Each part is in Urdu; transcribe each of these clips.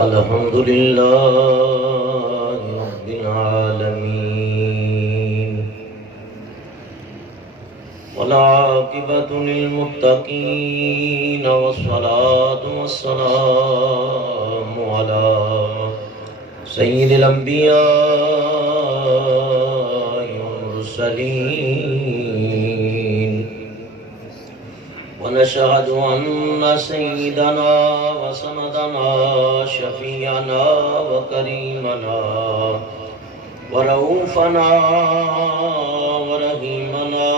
الحمد لله رب العالمين والعاقبة للمتقين والصلاة والسلام على سيد الأنبياء والمرسلين ونشهد أن سيدنا وسندنا شفيعنا وكريمنا ورؤوفنا ورحيمنا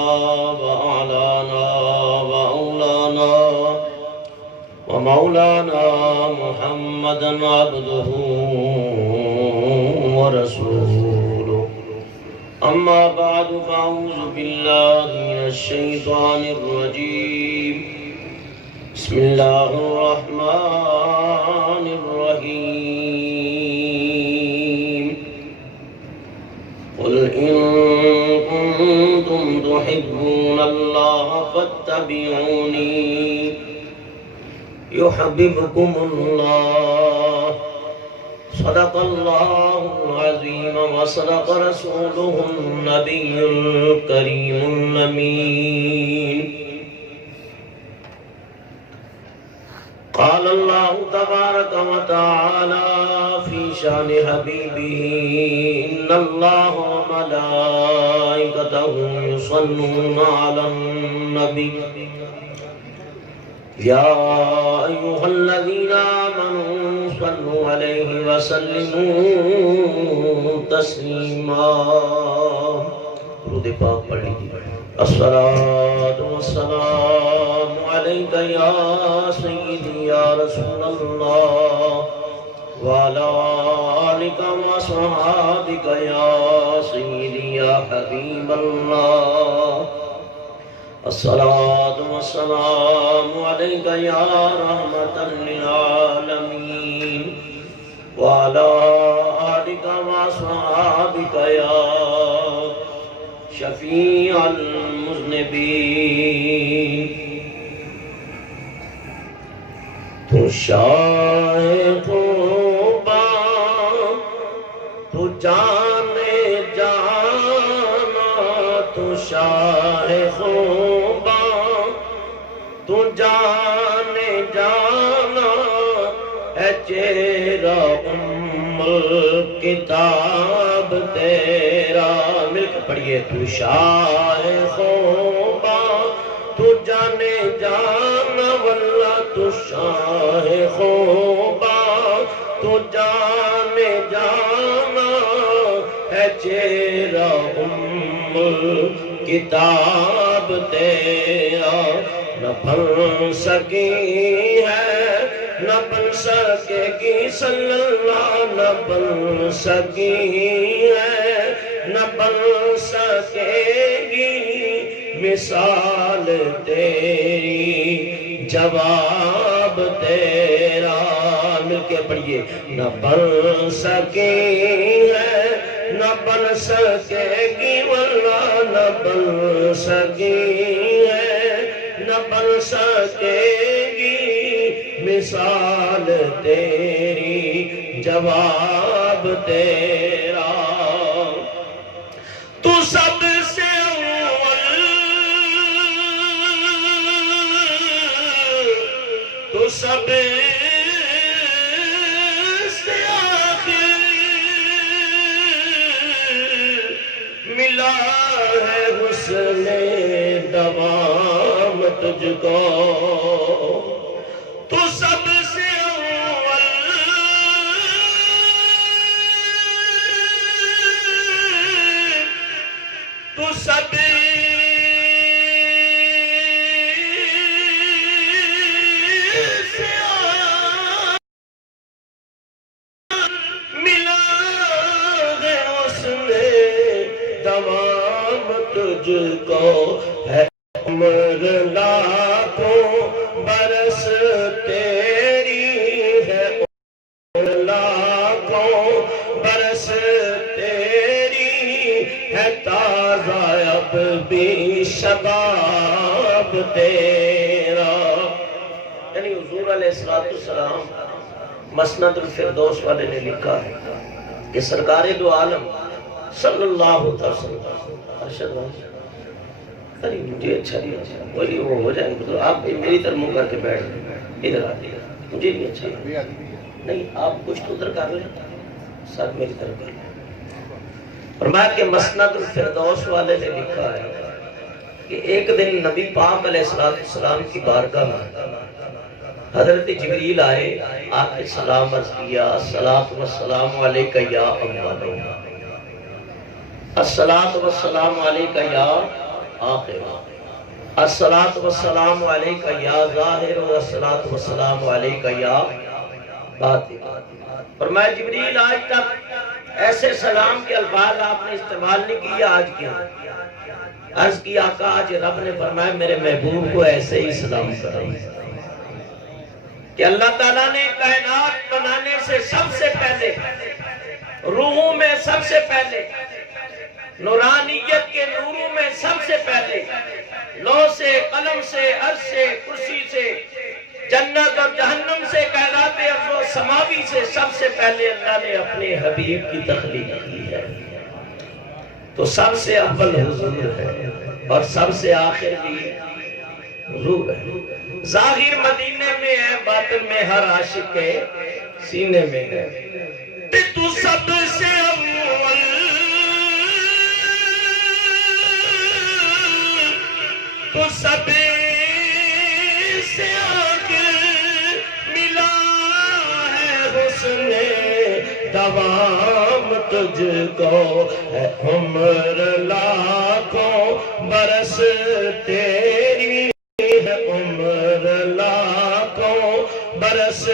وأعلانا وأولانا ومولانا محمدا عبده ورسوله أما بعد فأعوذ بالله من الشيطان الرجيم بسم الله الرحمن الرحيم قل إن كنتم تحبون الله فاتبعوني يحببكم الله صدق الله العظيم وصدق رسوله النبي الكريم الأمين قال الله تبارك وتعالى في شان حبيبه إن الله وملائكته يصلون على النبي يا أيها الذين آمنوا صلوا عليه وسلموا تسليما درود پاک پڑھ لیجیے الصلاة والسلام عليك يا سيدي يا رسول الله وعلى آلك وصحابك يا سيدي يا حبيب الله الصلاة والسلام عليك يا رحمة للعالمين وعلى آلك وصحابك يا شفيع المذنبين تو شاہ خوبا تو جانے جانا تو شاہ خوبا تو جانے جانا ہے چہرہ کتاب تیرا مل کے پڑھیے تو شاہ خوبا تو جانے جانا واللہ تو شاہ خوبا تو جانے جانا ہے چہرہ کتاب تیرا نہ بن سکی ہے نہ بن سکے گی صلی اللہ نہ بن سکی ہے نہ بن سکے گی مثال تیری جواب تیرا مل کے پڑھیے نہ بن سکی ہے نہ بن سکے گی واللہ نہ بن سکی ہے نہ بن سکے گی مثال تیری جواب تیرا تو سب سے اول تو سب سے آخر ملا ہے حسن دوام تجھ کو تو سب سے اول تو سب سے ملا ہے حسن دوام تجھ کو ہے عمر لاکھوں برس تیری ہے لاکھوں برس تیری ہے تازہ اب بھی شباب تیرا علیہ السلام مسند الفردوس والے نے لکھا ہے کہ سرکار دو عالم صلی اللہ علیہ وسلم ارشد ارے مجھے اچھا نہیں اچھا وہی وہ ہو جائیں گے تو آپ میری طرف منہ کر کے بیٹھ ادھر آتے ہیں مجھے نہیں اچھا نہیں آپ کچھ تو ادھر کر لیں ساتھ میری طرف کر لیں فرمایا کہ مسند الفردوس والے نے لکھا ہے کہ ایک دن نبی پاک علیہ السلام کی بارگاہ میں حضرت جبریل آئے آپ نے سلام عرض کیا الصلاۃ والسلام علیکہ یا اول الصلاۃ والسلام علیکہ یا آخر الصلاۃ والسلام علیکہ یا ظاہر والصلاۃ والسلام علیکہ یا باطن فرمایا جبریل آج تک ایسے سلام کے الفاظ آپ نے استعمال نہیں کیا آج کیا عرض کی آقا آج رب نے فرمایا میرے محبوب کو ایسے ہی سلام کرو کہ اللہ تعالیٰ نے کائنات بنانے سے سب سے پہلے روحوں میں سب سے پہلے نورانیت کے نوروں میں سب سے پہلے لوح سے قلم سے عرش سے کرسی سے جنت اور جہنم سے کائنات ارض و سماوی سے سب سے پہلے اللہ نے اپنے حبیب کی تخلیق کی ہے تو سب سے اول حضور ہے اور سب سے آخر بھی حضور ہے ظاہر مدینے میں ہے باطن میں ہر عاشق کے سینے میں ہے تو سب سے اول تو سب سے آخر ملا ہے حسن دوام تجھ کو ہے عمر لاکھوں برس تیری ہے عمر لاکھوں برس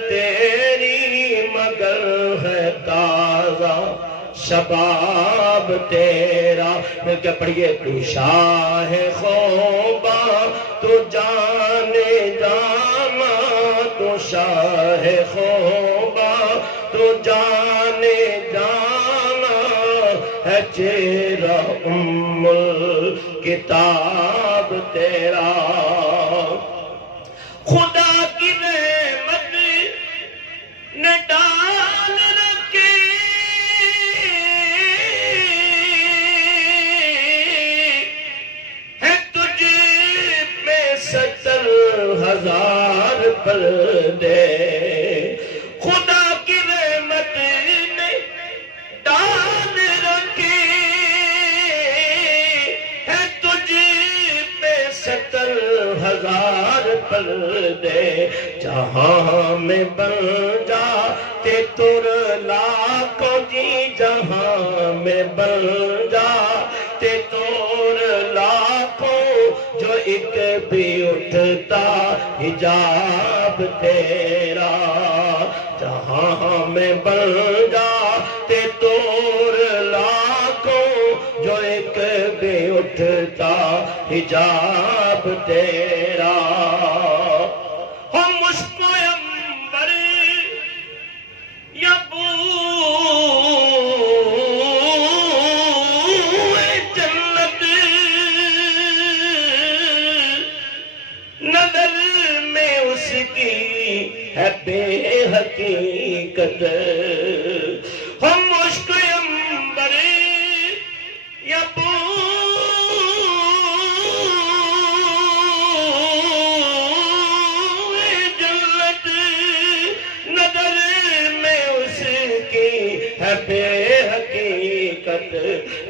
تیری مگر ہے تازہ شباب تیرا مل کے پڑھئے تو شاہ خوبا تو جانے جانا تو شاہ خوبا تو جانے جانا ہے چہرہ کتاب تیرا خدا کی رحمت نے ڈال رکھے ہے تجھ پہ 70,000 پردے خدا کی رحمت نے ڈال رکھے ہے تجھ پہ 70,000 پردے جہاں میں بن جاتے تر لاکھوں جی جہاں میں بن جاتے تر لاکھوں جو ایک بھی اٹھتا حجاب تیرا جہاں میں بن جاتے تر لاکھوں جو ایک بھی اٹھتا حجاب تیرا ہم اس کو امبر یا بوئے جنت نظر میں اس کی ہے بے حقیقت ہم اس کو امبر یا بے حقیقت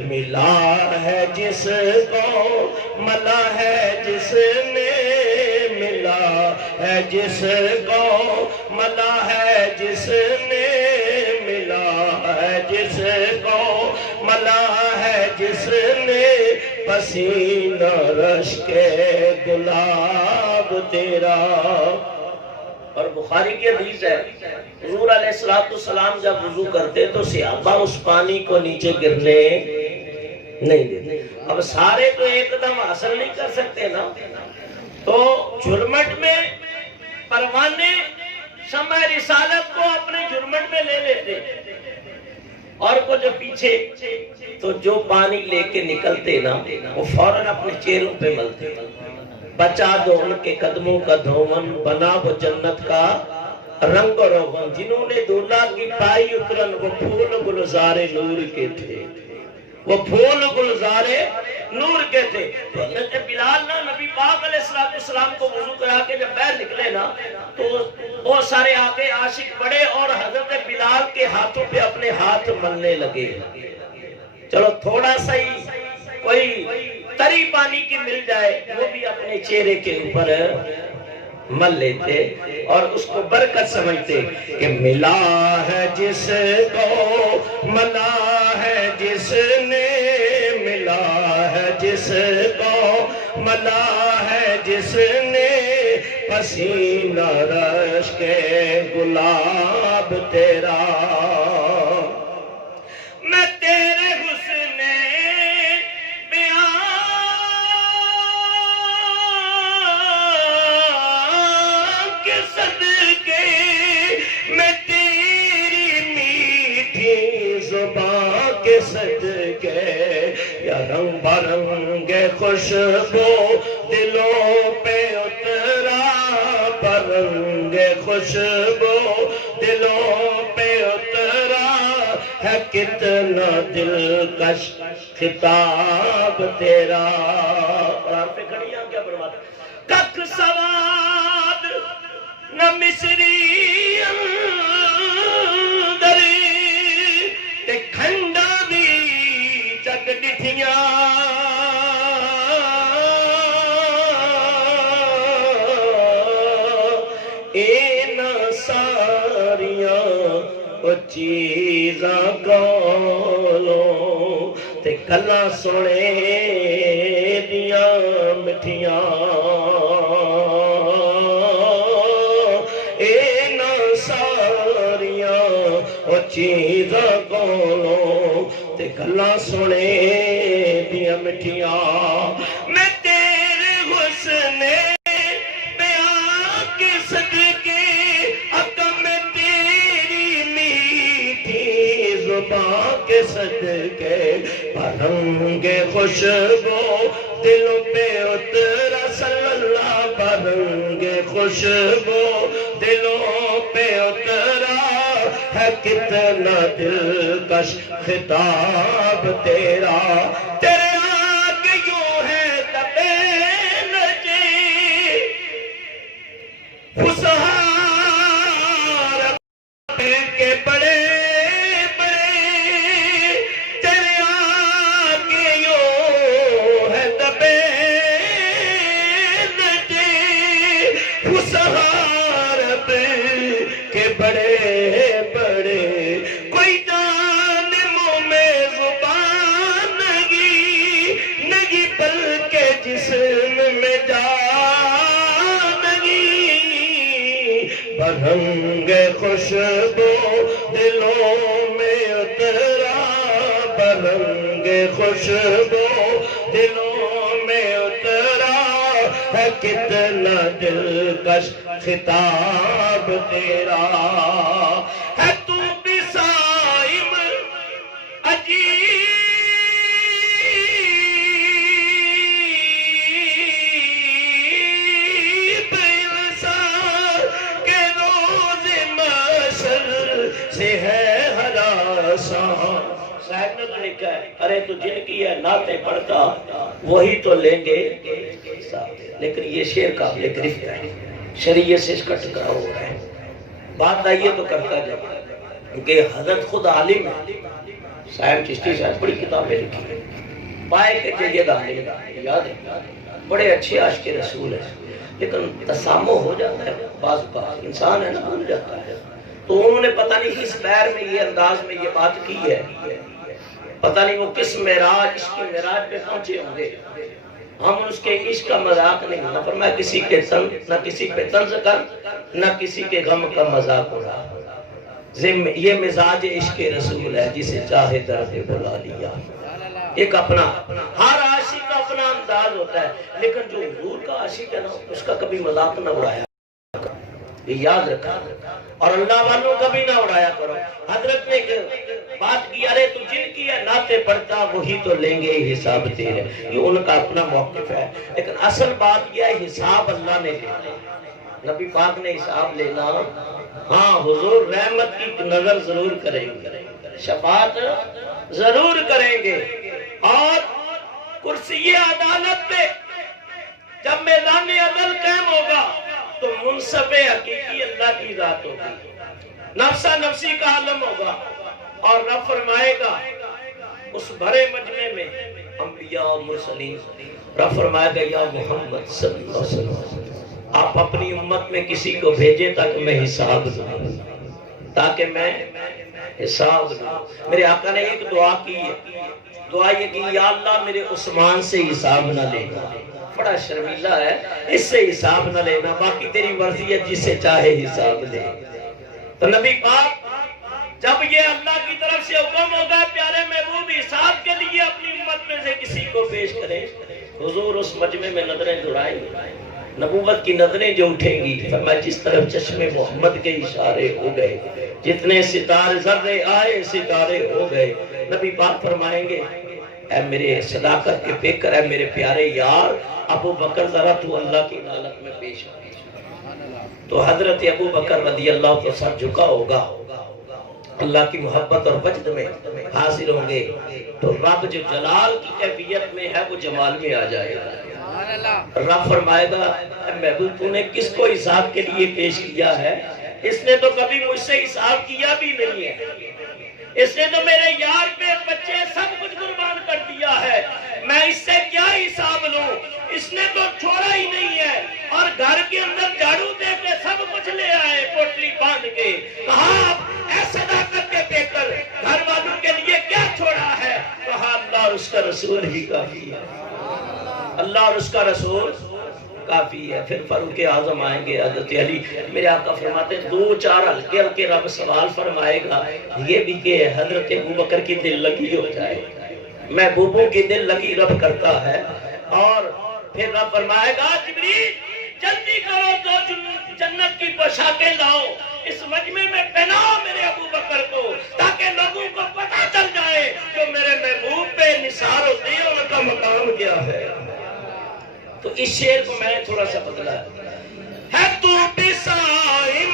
ملا ہے جس کو ملا ہے جس نے ملا ہے جس کو ملا ہے جس نے ملا ہے جس کو ملا ہے جس نے پسینہ رش کے گلاب تیرا اور بخاری کی حدیث ہے حضور علیہ السلام جب وضو کرتے تو صحابہ اس پانی کو نیچے گرنے نہیں دیتے اب سارے تو ایک دم حاصل نہیں کر سکتے نا تو جھرمٹ میں پروانے شمع رسالت کو اپنے جھرمٹ میں لے لیتے اور کو جو پیچھے تو جو پانی لے کے نکلتے نا وہ فوراً اپنے چہروں پہ ملتے بچا دو ان کے قدموں کا دھون، بنا وہ جنت کا رنگ و روغن۔ جنہوں نے دولہا کی پائی اترن وہ پھول گلزارے نور کے تھے، وہ پھول گلزارے نور کے تھے۔ تو حضرت بلال نا نبی پاک علیہ السلام کو وضو کرا کے جب باہر نکلے نا تو بہت سارے آگے عاشق پڑے اور حضرت بلال کے ہاتھوں پہ اپنے ہاتھ ملنے لگے۔ چلو تھوڑا سا ہی کوئی تری پانی کی مل جائے وہ بھی اپنے چہرے کے اوپر مل لیتے اور اس کو برکت سمجھتے کہ ملا ہے جس کو ملا ہے جس نے، ملا ہے جس کو ملا ہے جس نے، پسینہ رش کے گلاب تیرا، میں تیرے حسن صدقے یا رنگ برنگ خوشبو دلوں پہ اترا، برنگ خوشبو دلوں پہ اترا ہے، کتنا دلکش خطاب تیرا۔ قرآن پہ کھڑی ہیں کیا فرماتا؟ کک سواد نہ مصری چیزاں کولوں تے گلاں سونے دیاں مٹھیاں، اینا ساریاں او چیزاں کولوں تے گلاں سونے دیاں مٹھیاں، میں تیرے حسن کے صدقے، برنگ خوشبو دلوں پہ اترا صلی اللہ، برنگ خوشبو دلوں پہ اترا ہے، کتنا دلکش خطاب تیرا، تیرے آگے یوں ہے دبے نجی فسہار کے بڑے بڑے بڑے، کوئی جان منہ میں زبان نہیں، نہیں بلکہ جسم میں جان نہیں، برہنگ خوشبو دلوں میں اترا، برہنگ خوشبو دلوں میں اترا ہے، کتنا دلکش خطاب تیرا ہے، تو بھی صائم عجیب انسان کے روز محشر سے ہے ہراساں۔ صاحب نے تو لکھا ہے ارے تو جن کی ہے نعتیں پڑھتا وہی تو لیں گے، لیکن یہ شعر قابل گرفت ہے، شریعت سے اس کا ٹکراؤ ہو رہا ہے۔ بات آئیے تو کرتا جب کیونکہ حضرت خود عالم ہے، صاحب چشتی صاحب بڑی کتابیں لکھی ہیں، پائے کہ جید عالم یاد ہے، بڑے اچھے عاشق رسول ہیں، لیکن تسامح ہو جاتا ہے، بعض بات انسان ہے نا بھول جاتا ہے، تو انہوں نے پتہ نہیں کس بیر میں یہ انداز میں یہ بات کی ہے، پتہ نہیں وہ کس معراج، اس کی معراج پہ پہنچے ہوں گے، ہم اس کے عشق کا مذاق نہیں ہونا، پر میں کسی کے طنز نہ کسی پہ طنز کر نہ کسی کے غم کا مذاق ہو رہا، یہ مزاج عشق رسول ہے، جسے چاہے در پہ بلا لیا۔ ایک اپنا ہر عاشق کا اپنا انداز ہوتا ہے، لیکن جو حضور کا عاشق ہے نا اس کا کبھی مذاق نہ اڑایا، یہ یاد رکھا، اور اللہ والوں کا بھی نہ اڑایا کرو۔ حضرت نے ایک بات کی، ارے تو جن کی ہے نعتیں پڑھتا وہی تو لیں گے حساب تیرے، یہ ان کا اپنا موقف ہے، لیکن اصل بات یہ ہے حساب اللہ نے لینا، نبی پاک نے حساب لینا۔ ہاں حضور رحمت کی نظر ضرور کریں گے، شفاعت ضرور کریں گے، اور کرسی عدالت پہ جب میدان عدل قائم ہوگا تو منصف حقیقی اللہ کی ذات ہوگی، نفسا نفسی کا عالم ہوگا، اور رب فرمائے گا اس بھرے مجمع میں انبیاء اور مرسلین، رب فرمائے گا یا محمد صلی اللہ علیہ وسلم آپ اپنی امت میں کسی کو بھیجیں تاکہ میں حساب دوں، تاکہ میں حساب دوں۔ میرے آقا نے ایک دعا کی ہے، دعا یہ کہ یا اللہ میرے عثمان سے حساب نہ لینا، بڑا شرمیلا ہے، اس سے حساب نہ لینا، باقی تیری مرضی ہے جس سے چاہے حساب لے۔ تو نبی پاک جب یہ اللہ کی طرف سے حکم ہوگا پیارے محبوب حساب کے لیے اپنی امت میں سے کسی کو پیش کریں، حضور اس مجمع میں نظریں دوڑائیں گے، نبوت کی نظریں جو اٹھیں گی، فرمایا جس طرف چشم محمد کے اشارے ہو گئے، جتنے ستارے ذرے آئے ستارے ہو گئے۔ نبی پاک فرمائیں گے اے میرے صداقت کے پیکر، اے میرے پیارے یار ابو بکر ذرا تو اللہ کی عدالت میں پیش ہو۔ تو حضرت ابو بکر رضی اللہ کو سر جھکا ہوگا، اللہ کی محبت اور وجد میں حاضر ہوں گے، تو رب جو جلال کی کیفیت میں ہے وہ جمال میں آ جائے گا۔ رب فرمائے گا اے محبوب تو نے کس کو حساب کے لیے پیش کیا ہے؟ اس نے تو کبھی مجھ سے حساب کیا بھی نہیں ہے، اس نے تو میرے یار پہ بچے سب کچھ قربان کر دیا ہے، میں اس سے کیا حساب لوں؟ اس نے تو چھوڑا ہی نہیں ہے، اور گھر کے اندر جھاڑو دے کے سب کچھ لے آئے پوٹلی باندھ کے، کہا اے صداقت کے پیکر گھر والوں کے لیے کیا چھوڑا ہے؟ کہا اللہ اور اس کا رسول ہی کافی ہے، اللہ اور اس کا رسول کافی ہے۔ پھر فاروق اعظم آئیں گے، حضرت علی، میرے آقا فرماتے ہیں دو چار ہلکے ہلکے رب سوال فرمائے گا، یہ بھی کہ حضرت ابوبکر کی دل لگی ہو جائے، محبوبوں کی دل لگی رب کرتا ہے، اور پھر رب فرمائے گا جبریل جلدی کرو تو جنت کی پوشاکیں لاؤ، اس مجمع میں پہناؤ میرے ابوبکر کو، تاکہ لوگوں کو پتہ چل جائے جو میرے محبوب پہ نثار ہوتے ہیں ان کا مقام کیا ہے۔ تو اس شعر کو میں نے تھوڑا سا بدلا ہے تو بسائم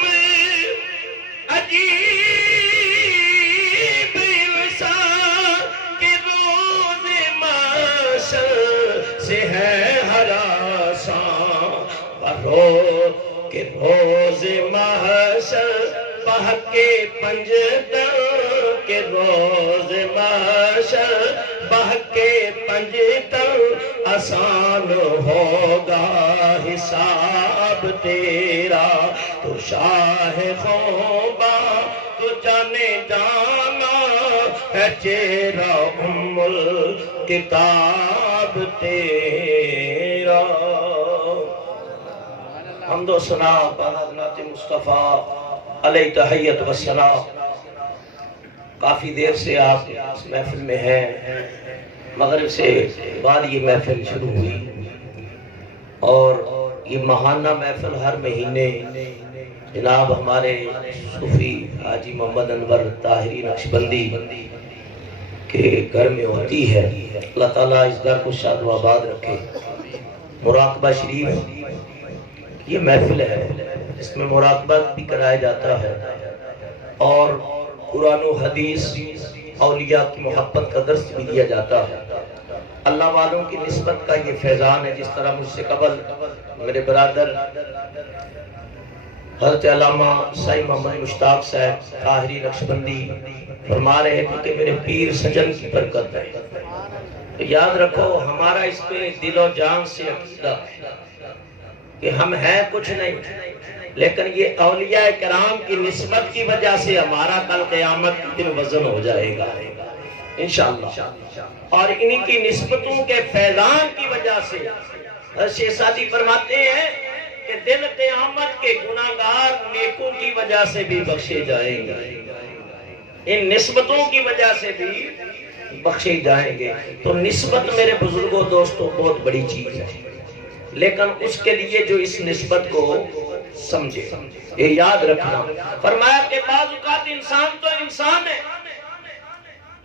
عجیب انسان کہ روز محشر سے ہے ہراساں، برو کہ روز محشر بہک کے پنجتن، کہ روز محشر بہک کے پنجتن، آسان ہوگا حساب تیرا، تو شاہ خوبا تو جانے جانا ہے چہرہ ام الکتاب تیرا۔ حمد و ثنا حضرت مصطفیٰ علیہ تحیت و سلام۔ کافی دیر سے آپ اس محفل میں ہیں، مغرب سے بعد یہ محفل شروع ہوئی، اور یہ ماہانہ محفل ہر مہینے جناب ہمارے صوفی حاجی محمد انور طاہری نقشبندی کے گھر میں ہوتی ہے۔ اللہ تعالیٰ اس گھر کو شاد و آباد رکھے۔ مراقبہ شریف یہ محفل ہے، اس میں مراقبہ بھی کرایا جاتا ہے، اور قرآن و حدیث اولیاء کی محبت کا درس بھی دیا جاتا ہے۔ اللہ والوں کی نسبت کا یہ فیضان ہے، جس طرح مجھ سے قبل میرے برادر حضرت علامہ سید محمد مشتاق صاحب طاہری نقشبندی فرما رہے تھے کہ میرے پیر سجن کی برکت ہے۔ تو یاد رکھو ہمارا اس پہ دل و جان سے عقیدہ ہے کہ ہم ہیں کچھ نہیں، لیکن یہ اولیاء کرام کی نسبت کی وجہ سے ہمارا کل قیامت کے دن وزن ہو جائے گا انشاءاللہ، اور انہی کی نسبتوں کے فیضان کی وجہ سے شیخ سعدی فرماتے ہیں کہ دن قیامت کے گناہگار نیکوں کی وجہ سے بھی بخشے جائیں گے، ان نسبتوں کی وجہ سے بھی بخشے جائیں گے۔ تو نسبت میرے بزرگوں دوستوں بہت بڑی چیز ہے، لیکن اس کے لیے جو اس نسبت کو سمجھے، یہ یاد رکھنا۔ فرمایا کہ بعض اوقات انسان تو انسان ہے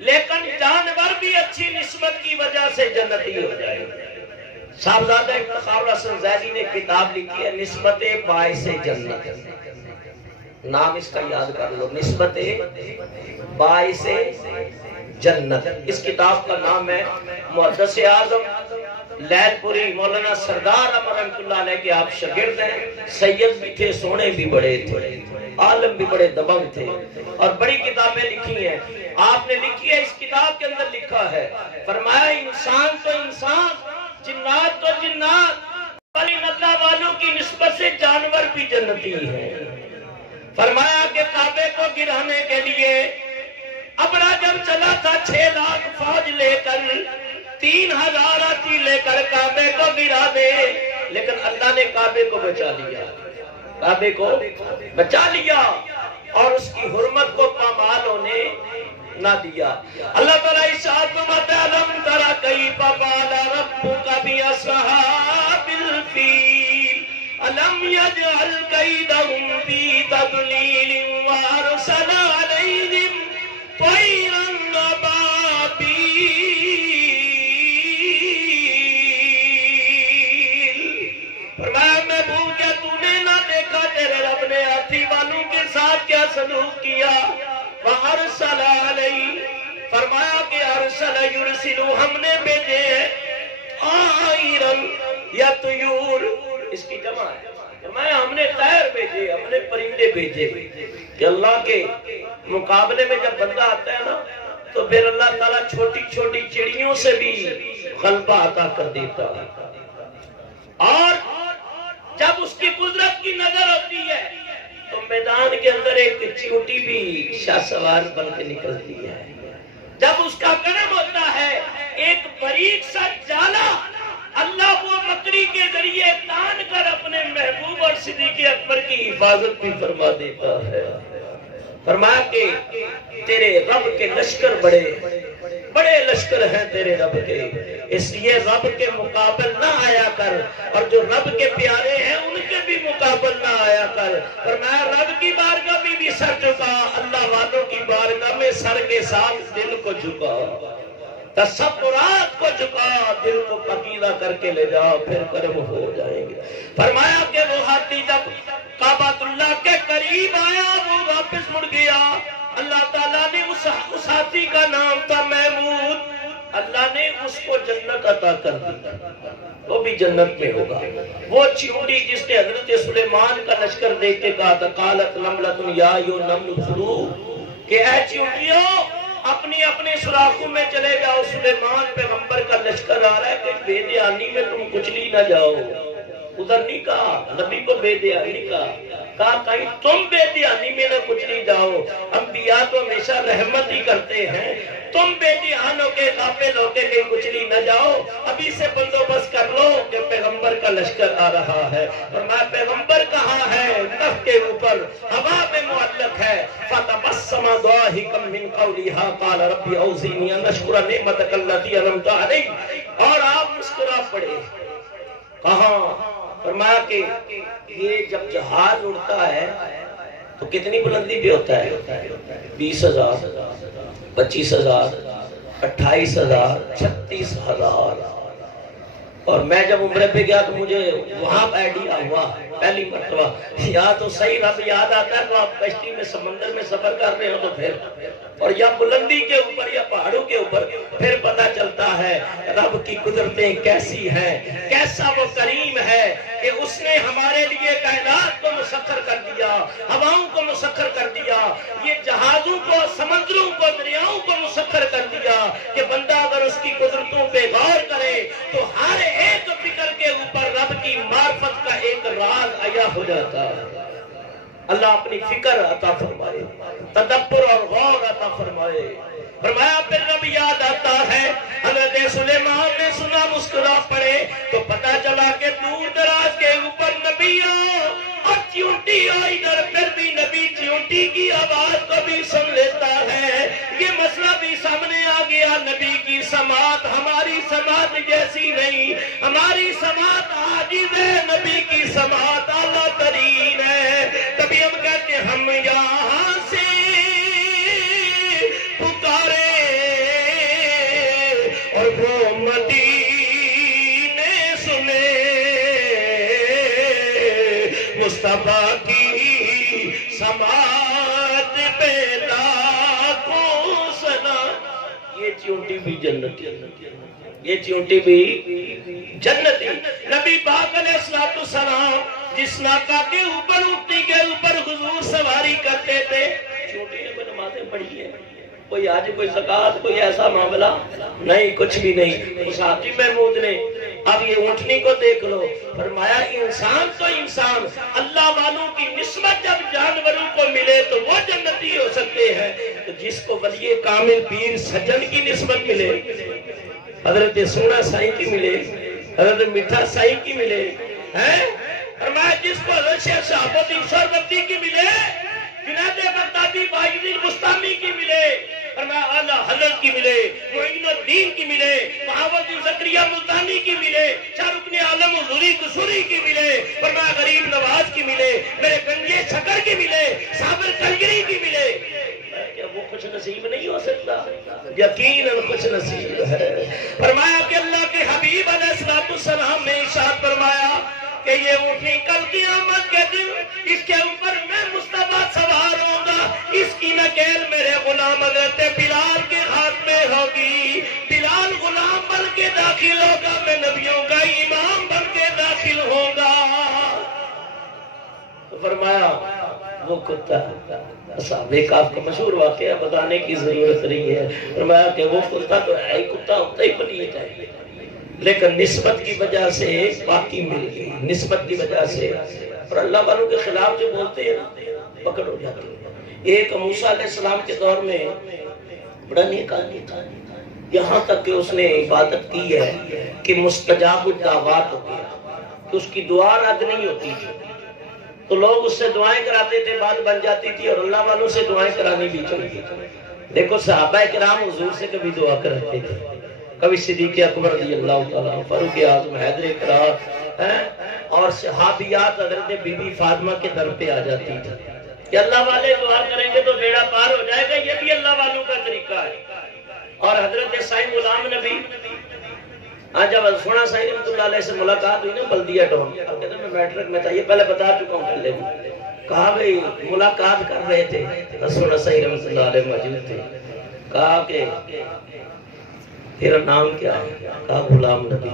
لیکن جانور بھی اچھی نسبت کی وجہ سے جنتی ہو جائے۔ صاحبزادہ افتخار الحسن زیدی نے کتاب لکھی ہے نسبت باعث جنت، نام اس کا یاد کر لو، نسبت باعث جنت۔ اس کتاب کا نام ہے محدث اعظم لیل پوری مولانا سردار احمد رحمۃ اللہ علیہ کے آپ شاگرد ہیں، سید بھی تھے، سونے بھی بڑے تھے، عالم بھی بڑے دبنگ تھے، اور بڑی کتابیں لکھی ہیں۔ آپ نے لکھی ہے، اس کتاب کے اندر لکھا ہے، فرمایا انسان تو انسان، جنات تو جنات، ولی اللہ والوں کی نسبت سے جانور بھی جنتی ہیں۔ فرمایا کہ کعبے کو گرانے کے لیے ابرا جب چلا تھا 6 لاکھ فوج لے کر، 3000 ہاتھی لے کر کعبے کو گرا دے، لیکن اللہ نے کعبے کو بچا لیا، کعبے کو بچا لیا، اور اس کی حرمت کو پامال ہونے نہ دیا۔ اللہ تعالیٰ ارشاد فرماتا ہے الم تر کیف فعل ربک باصحاب الفیل الم یجعل کیدہم فی تضلیل وارسل علیہم طیرا ابابیل۔ فرمایا محبوب کیا تو نے نہ دیکھا تیرے رب نے ہاتھی والوں کے ساتھ کیا سلوک کیا؟ وَأَرْسَلَ عَلَيْهِ، فرمایا کہ ارسل یرسلو، ہم نے بھیجے طائرا یا طیور، اس کی جمع ہے، فرمایا ہم نے طائر بھیجے، ہم نے پرندے بھیجے، کہ اللہ کے مقابلے میں جب بندہ آتا ہے نا تو پھر اللہ تعالیٰ چھوٹی چھوٹی چڑیوں سے بھی غلبہ عطا کر دیتا ہے، اور جب اس کی قدرت کی نظر ہوتی ہے تو میدان کے اندر ایک چیونٹی بھی شاہ سوار بن کے نکلتی ہے، جب اس کا قدم ہوتا ہے ایک باریک سا جالا اللہ وہ مکڑی کے ذریعے تان کر اپنے محبوب اور صدیق اکبر کی حفاظت بھی فرما دیتا ہے۔ فرمایا کہ تیرے رب کے لشکر بڑے بڑے لشکر ہیں تیرے رب کے، اس لیے رب کے مقابل نہ آیا کر، اور جو رب کے پیارے ہیں ان کے بھی مقابل نہ آیا کر۔ فرمایا رب کی بارگاہ میں بھی سر جھکا، اللہ والوں کی بارگاہ میں سر کے ساتھ دل کو جھکا، تصورات کو جھکا، دل کو پکیلا کر کے لے جاؤ، پھر کرم ہو جائیں گے۔ فرمایا کہ وہ ہاتھی جب کعبۃ اللہ کے قریب آیا وہ واپس مڑ گیا، اللہ تعالیٰ نے اس ہاتھی کا نام تھا محمود، اللہ نے اس کو جنت عطا کر دی، وہ بھی جنت میں ہوگا۔ وہ چیونٹی جس نے حضرت سلیمان کا لشکر دیکھ کے کہا تھا قالت نملۃ یا ایھا النمل ادخلوا، کہ اے چیونٹیوں اپنی اپنے سوراخوں میں چلے جاؤ، سلیمان پیغمبر کا لشکر آ رہا ہے کہ بے دھیانی میں تم کچلی نہ جاؤ۔ ادھر نہیں کہا نبی کو بے دھیانی کہا کہیں تم بے دھیانی میں نہ کچلی جاؤ، انبیاء تو ہمیشہ رحمت ہی کرتے ہیں، تم بے دھیان ہو کے غافل ہو کے کہیں کچلی نہ جاؤ، ابھی سے بندوبست کر لو کہ پیغمبر کا لشکر آ رہا ہے۔ اور میں پیغمبر کہاں ہے؟ نف کے اوپر ہوا میں معلق ہے۔ فتبسم ضاحكا من قولها قال رب اوزعنی ان اشکر نعمتک التي انعمت علی، اور آپ مسکرا پڑے۔ کہاں؟ فرمایا کہ یہ جب جہاز اڑتا ہے تو کتنی بلندی پہ ہوتا ہے؟ 20,000 25,000 28,000 36,000۔ اور میں جب عمرے پہ گیا تو مجھے وہاں آئیڈیا ہوا پہلی مرتبہ، یا تو صحیح رب یاد آتا ہے تو آپ کشتی میں سمندر میں سفر کر رہے ہو تو پھر، اور یا بلندی کے اوپر یا پہاڑوں کے اوپر، پھر پتہ چلتا ہے رب کی قدرتیں کیسی ہیں، کیسا وہ کریم ہے کہ اس نے ہمارے لیے کائنات کو مسخر کر دیا، ہواؤں کو مسخر کر دیا، یہ جہازوں کو، سمندروں کو، دریاؤں کو مسخر کر دیا کہ بندہ اگر اس کی قدرتوں پہ غور کرے تو ہر ایک فکر کے اوپر رب کی معرفت کا ایک راز عیا ہو جاتا ہے۔ اللہ اپنی فکر عطا فرمائے، تدبر اور غور عطا فرمائے۔ فرمایا پھر رب یاد آتا ہے، حضرت سلیمان نے سنا، مسکرا پڑے تو پتا چلا کہ دور دراز کے اوپر نبی اور چیونٹی آئی در، پھر بھی نبی چیونٹی کی آواز کو بھی سن لیتا ہے۔ یہ مسئلہ بھی سامنے آ گیا، نبی کی سماعت ہماری سماعت جیسی نہیں، ہماری سماعت عاجز ہے، نبی کی سماعت اعلیٰ ترین مصطفیٰ کی سماعت پہ لاکھوں سلام۔ یہ چونٹی بھی جنتی، یہ چونٹی بھی جنتی۔ نبی پاک علیہ السلام جس ناکہ کے اوپر اٹھنے کے اوپر حضور سواری کرتے تھے، چونٹی نے کوئی نمازیں پڑھی ہیں، کوئی حج، کوئی زکوٰۃ، کوئی ایسا معاملہ نہیں، کچھ بھی نہیں۔ اس حاجی محمود نے اب یہ اونٹنی کو دیکھ لو، فرمایا انسان تو انسان، اللہ والوں کی نسبت جب جانوروں کو ملے تو وہ جنتی ہو سکتے ہیں، تو جس کو ولی کامل پیر سجن کی نسبت ملے، حضرت سونا سائی کی ملے، حضرت میٹھا سائی کی ملے، فرمایا جس کو حضرت شیخ شہاب الدین سہروردی کی ملے، جنید بغدادی باجدین بستامی کی ملے، فرمایا اعلیٰ حضرت کی ملے، معین الدین کی ملے، بہاؤالدین زکریہ ملتانی کی ملے، شاہ رکن عالم حضوری قصوری کی ملے، فرمایا غریب نواز کی ملے، میرے گنجے شکر کی ملے، صابر کلگری کی ملے۔ کیا وہ خوش نصیب نہیں ہو سکتا؟ یقیناً خوش نصیب ہے۔ فرمایا کہ اللہ کے حبیب علیہ السلام نے ارشاد فرمایا کہ یہ اونٹنی کل قیامت کے دن اس کے اوپر میں مصطفیٰ سوار ہوں گا، اس کی نکیل میرے غلام حضرت بلال کے ہاتھ میں ہوگی، بلال غلام بن کے داخل ہوگا، میں نبیوں کا امام بن کے داخل ہوں گا۔ فرمایا وہ کتا، صاحب ایک آپ کا مشہور واقعہ بتانے کی ضرورت نہیں ہے، فرمایا کہ وہ کتا تو ہے ہی، کتا ہوتا ہی پلیت ہے، لیکن نسبت کی وجہ سے پاکی مل گئی، نسبت کی وجہ سے، اور اللہ والوں کے خلاف جو بولتے ہیں پکڑ ہو جاتے ہیں۔ ایک موسیٰ علیہ السلام کے دور میں بڑا نیک آدمی تھا، یہاں تک کہ اس نے عبادت کی ہے کہ مستجاب الدعوات ہوتی ہے، کہ اس کی دعا رد نہیں ہوتی تھی، تو لوگ اس سے دعائیں کراتے تھے، بات بن جاتی تھی، اور اللہ والوں سے دعائیں کرانی بھی چاہیے۔ دیکھو صحابہ کرام حضور سے کبھی دعا کرتے تھے، کبھی صدیق اکبر رضی اللہ تعالیٰ، فاروق اعظم، حیدر کرار، اور صحابیات حضرت بی بی فاطمہ کے در پہ آ جاتی تھی کہ اللہ والے دعا کریں گے تو بیڑا پار ہو جائے گا، یہ بھی اللہ والوں کا طریقہ ہے۔ اور حضرت سائیں غلام نبی، جب سونا سائیں رحمۃ اللہ علیہ سے ملاقات ہوئی نا بلدیہ ٹاؤن، کہتے ہیں میں میٹرک میں تھا، یہ پہلے بتا چکا ہوں پہلے بھی، کہا بھئی ملاقات کر رہے تھے، سونا سائیں رحمۃ اللہ علیہ موجود تھے، کہا کہ تیرا نام کیا ہے؟ کہا غلام نبی۔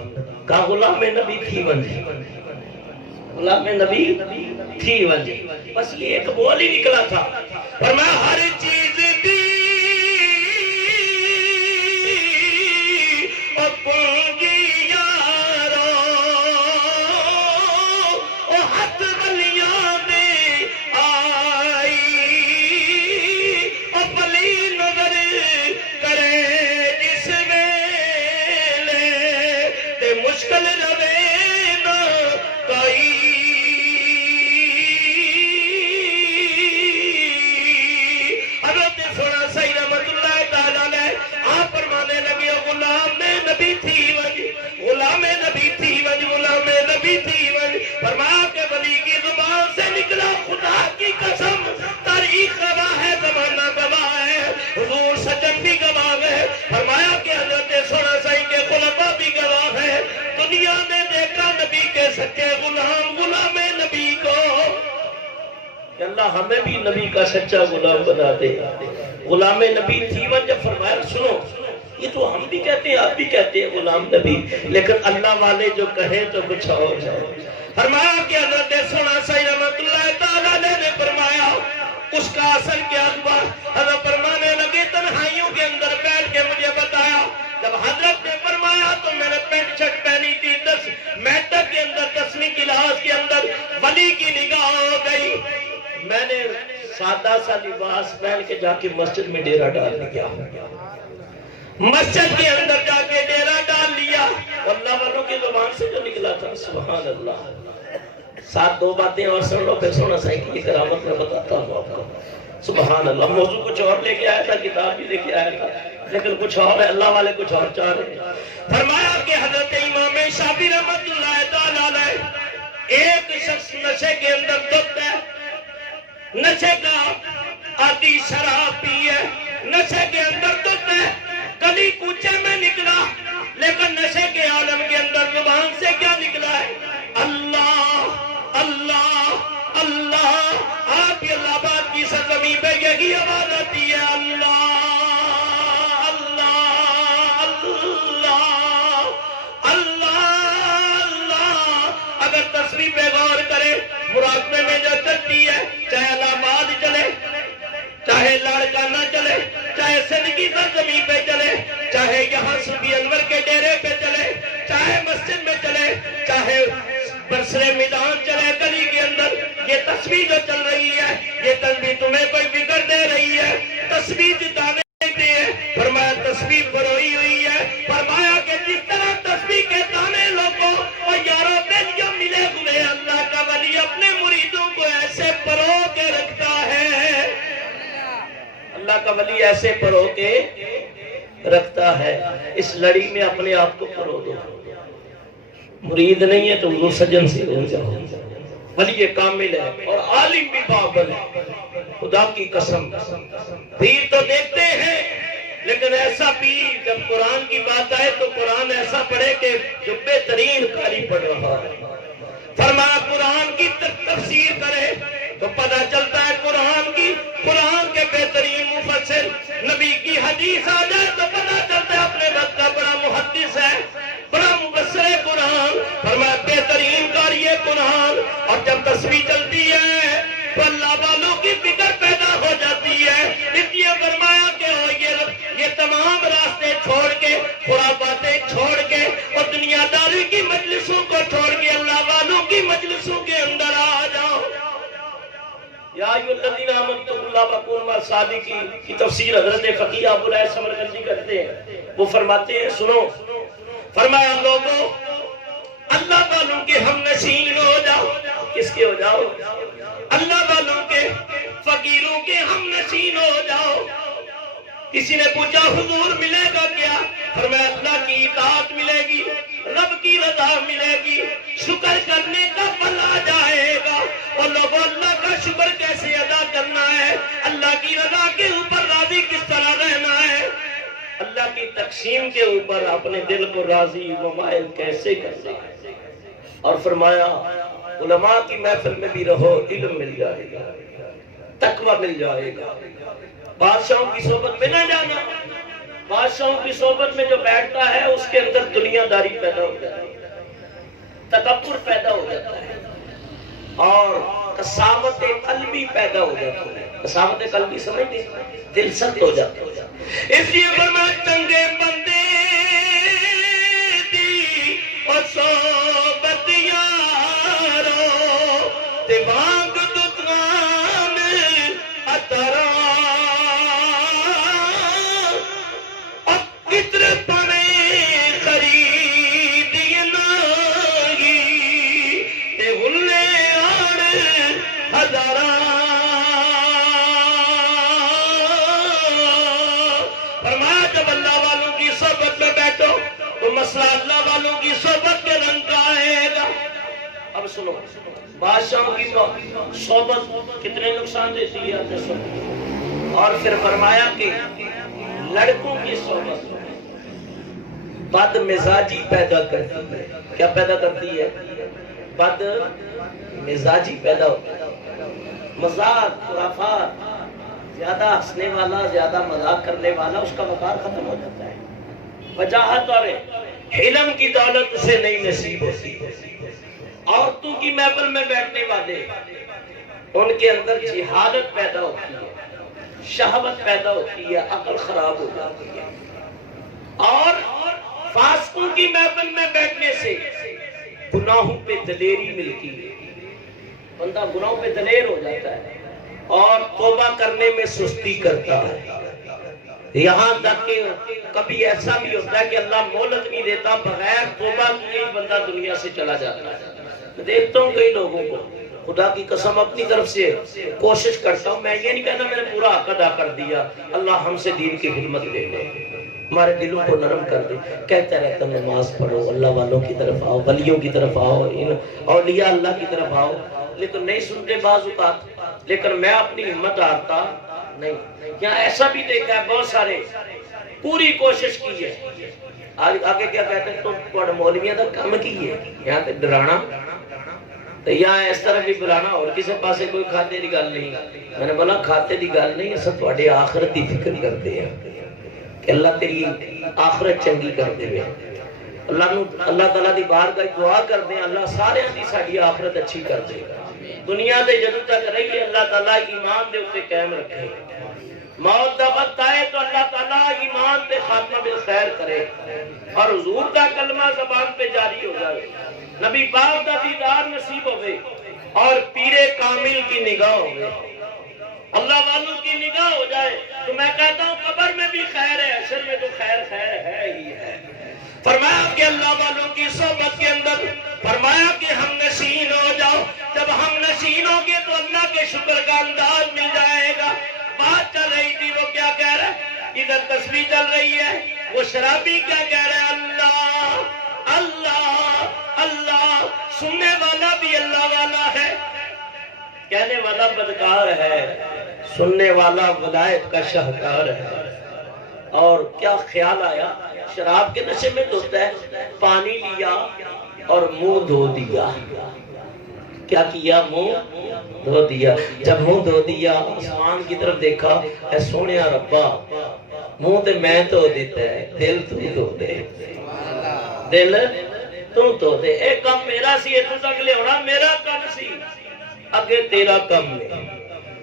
کہا غلام نبی تھی ونجی، غلام نبی تھی ونجی، بس یہ ایک بول ہی نکلا تھا۔ فرمایا ہر چیز دی اور پونجی یارو، او ہاتھ بلیاں دے آئی، او پلی نظر کرے مشکل روے نہ کوئی، حضرت سونا سائی رحمت اللہ تعالیٰ علیہ آپ فرمانے لگے غلام نبی تھی ونج، غلام نبی تھی ونج، غلام نبی تھی ونج۔ فرمایا کہ ولی کی زبان سے نکلا خدا کی قسم، تاریخ گواہ ہے، زمانہ گواہ ہے، حضور سجن بھی گواہ ہے، فرمایا کہ حضرت سونا سائی کے خلفاء بھی گواہ ہے، دنیا نے دیکھا نبی کے سچے غلام، غلام نبی کو، کہ اللہ ہمیں بھی نبی کا سچا غلام بنا دے۔ غلام نبی تھی وہ جب فرمایا، سنو یہ تو ہم بھی کہتے ہیں، آپ بھی کہتے ہیں غلام نبی، لیکن اللہ والے جو کہیں تو کچھ اور ہے۔ فرمایا کہ حضرت سونا سائی رحمت اللہ تعالیٰ علیہ نے فرمایا اس کا اثر کیا ہوا؟ حضرت فرمانے لگے تنہائیوں کے اندر بیٹھ کے مجھے بتایا، جب حضرت نے فرمایا تو میں نے پینٹ شرٹ پہنی تھی، 10 میٹر کے اندر 10ویں کلاس کے اندر ولی کی نگاہ ہو گئی، میں نے سادہ سا لباس پہن کے جا کے مسجد میں ڈیرا ڈال لیا، مسجد کے اندر جا کے ڈیرا ڈال لیا، اللہ والوں کی زبان سے جو نکلا تھا، سبحان اللہ۔ ساتھ دو باتیں اور سن لو، پھر سونا سائی کی کرامت میں بتاتا ہوں آپ کو، سبحان اللہ۔ موضوع کچھ اور لے کے آیا تھا، کتاب بھی لے کے آیا تھا، لیکن کچھ اور ہے، اللہ والے کچھ اور چاہ رہے ہیں۔ فرمایا کہ حضرت امام شافعی رحمت اللہ تعالیٰ علیہ، ایک شخص نشے کے اندر دھت ہے، نشے کا عادی شراب پی ہے، نشے کے اندر دھت ہے، گلی کوچے میں نکلا، لیکن نشے کے عالم کے اندر زبان سے کیا نکلا ہے؟ اللہ اللہ اللہ مراقبے میں جو چلتی ہے، چاہے الہ آباد چلے، چاہے لاڑکانہ چلے، چاہے زندگی سرزمین پہ چلے، چاہے یہاں صوفی انور کے ڈیرے پہ چلے، چاہے مسجد میں چلے، چاہے برسرے میدان چلے گلی کے اندر، یہ تسبیح جو چل رہی ہے، یہ تسبیح تمہیں کوئی فکر دے رہی ہے، تسبیح جتانے دے ہے، فرمایا تسبیح پروئی ہوئی ہے، فرمایا کہ جس طرح تسبیح کے دانے لوگوں اور یاروں پہ جو ملے ہوئے، اللہ کا ولی اپنے مریدوں کو ایسے پرو کے رکھتا ہے، اللہ کا ولی ایسے پرو کے رکھتا ہے۔ اس لڑی میں اپنے آپ کو پرو دو، مرید نہیں ہے تو وہ سجن سے ہو جاؤ، ولی کامل ہے اور عالم بھی بابل ہے، خدا کی قسم۔ پیر تو دیکھتے ہیں لیکن ایسا پیر جب قرآن کی بات آئے تو قرآن ایسا پڑھے کہ جو بہترین قاری پڑھ رہا ہے۔ فرمایا قرآن کی تفسیر کرے تو پتہ چلتا ہے قرآن کے بہترین مفسر، نبی کی حدیث آ جائے تو پتہ چلتا ہے اپنے وقت کا بڑا محدث ہے، بڑا مفسر قرآن، فرمایا بہترین قاری قرآن۔ اور جب تسبیح چلتی ہے تو اللہ والوں کی فکر پیدا ہو جاتی ہے، اس لیے فرمایا کہ یہ تمام راستے چھوڑ کے، خرافاتیں چھوڑ کے اور دنیا داری کی مجلسوں کو چھوڑ کے اللہ والوں کی مجلسوں کے اندر آ جاؤ۔ یا ایھا الذین آمنوا اتقوا اللہ وکونوا مع الصادقین کی تفسیر حضرت فقیہ ابو العز سمرقندی کرتے ہیں، وہ فرماتے ہیں سنو، فرمایا لوگوں اللہ والوں کے ہم نشین ہو جاؤ۔ کس کے ہو جاؤ؟ اللہ والوں کے، فقیروں کے ہم نشین ہو جاؤ۔ کسی نے پوچھا حضور ملے گا کیا؟ فرمایا اللہ کی اطاعت ملے گی، رب کی رضا ملے گی، شکر کرنے کا پھل آ جائے گا۔ اور لوگوں اللہ کا شکر کیسے ادا کرنا ہے، اللہ کی رضا کے اوپر راضی کس طرح رہنا ہے، اللہ کی تقسیم کے اوپر اپنے دل کو راضی ممائل کیسے کرنا ہے۔ اور فرمایا علماء کی محفل میں بھی رہو، علم مل جائے گا، تقوی مل جائے گا۔ بادشاہوں کی صحبت میں نہ جانا، بادشاہوں کی صحبت میں جو بیٹھتا ہے اس کے اندر دنیا داری پیدا ہو جاتی ہے، تکبر پیدا ہو جاتا ہے اور قساوت قلبی پیدا ہو جاتی ہے۔ قساوت قلبی سمجھتے ہیں؟ دل سخت ہو جاتا ہے۔ اس لیے فرمایا چنگے بندے دی اور صحبت یارو تے وانگ دکان اترا اور کتر پنے خرید ناگی تے ہلے آڑ ہزارا۔ فرمایا جب اللہ والوں کی صحبت میں بیٹھو تو مسئلہ اللہ والوں کی صحبت کے رنگ کا آئے گا۔ اب سنو، بادشاہوں کی صحبت کتنے نقصان دیتی ہے آپ نے سنو۔ اور پھر فرمایا کہ لڑکوں کی صحبت بد مزاجی پیدا کرتی ہے۔ کیا پیدا کرتی ہے؟ بد مزاجی پیدا ہوتی ہے، مذاق، خرافات، زیادہ ہنسنے والا، زیادہ مذاق کرنے والا، اس کا وقار ختم ہو جاتا ہے۔ وجاہت اور علم کی دولت سے نہیں نصیب ہوتی۔ عورتوں کی محفل میں بیٹھنے والے، ان کے اندر جہالت پیدا ہوتی ہے، شہوت پیدا ہوتی ہے، عقل خراب ہو جاتی ہے۔ اور فاسقوں کی محفل میں بیٹھنے سے گناہوں پہ دلیری ملتی ہے، بندہ گناہوں پہ دلیر ہو جاتا ہے اور توبہ کرنے میں سستی کرتا ہے۔ یہاں تک کہ کبھی ایسا بھی ہوتا ہے کہ اللہ مہلت نہیں دیتا، بغیر توبہ کیے بندہ دنیا سے چلا جاتا ہے۔ میں دیکھتا ہوں کئی لوگوں کو، خدا کی قسم اپنی طرف سے کوشش کرتا ہوں، میں یہ نہیں کہنا میں نے پورا حق ادا کر دیا، اللہ ہم سے دین کی خدمت دے دے، ہمارے دلوں کو نرم کر دے۔ کہتا رہتا ہوں نماز پڑھو، اللہ والوں کی طرف آؤ، ولیوں کی طرف آؤ، اولیاء اللہ کی طرف آؤ، لیکن نہیں سنتے بعض اوقات۔ لیکن میں اپنی ہمت ہارتا نہیں۔ یہاں ایسا بھی دیکھا ہے بہت سارے پوری کوشش کی ہے، آگے کیا کہتے ہیں، تو مولویاں دا کم کی ہے یہاں تے ڈرانا، تو یہاں اس طرح بھی بلانا، اور کسی پاسے کوئی کھاتے دی گل نہیں۔ میں نے بولا کھاتے دی گل نہیں، اساں تواڈے آخرت دی فکر کرتے ہیں کہ اللہ تیری آخرت چنگی کر دے۔ اللہ تعالیٰ دی بارگاہ دعا کر دیں، اللہ سارے دی ساڈی آخرت اچھی کر دے گا۔ دنیا دے جدوں تک رہیے اللہ تعالیٰ ایمان دے اسے قائم رکھے، موت دا وقت آئے تو اللہ تعالیٰ ایمان دے خاتمہ بالخیر کرے اور حضور دا کلمہ زبان پہ جاری ہو جائے، نبی پاک دا دیدار نصیب ہوئے اور پیر کامل کی نگاہ ہوئے، اللہ والوں کی نگاہ ہو جائے، تو میں کہتا ہوں قبر میں بھی خیر ہے، حشر میں تو خیر ہے ہی ہے۔ فرمایا کہ اللہ والوں کی صحبت کے اندر فرمایا کہ ہم نشین ہو جاؤ، جب ہم نشین ہوں گے تو اللہ کے شکر کا انداز مل جائے گا۔ بات چل رہی تھی، وہ کیا کہہ رہا ہے؟ ادھر تسبیح چل رہی ہے، وہ شرابی کیا کہہ رہا ہے؟ اللہ اللہ اللہ۔ سننے والا بھی اللہ والا ہے، کہنے والا بدکار ہے، سننے والا ولایت کا شاہکار ہے۔ اور کیا خیال آیا؟ شراب کے نشے میں تو ہوتا ہے پانی لیا اور منہ دھو دیا، کیا کیا؟ منہ دھو دیا۔ جب منہ دھو دیا آسمان کی طرف دیکھا، اے سونیا ربا منہ تے میں دھو دیتا ہے، دل تو دھو دے، دل تو دھو دے۔ اے کم میرا سی، اتوں تک لے ہونا میرا کم سی، اگے تیرا کم ہے۔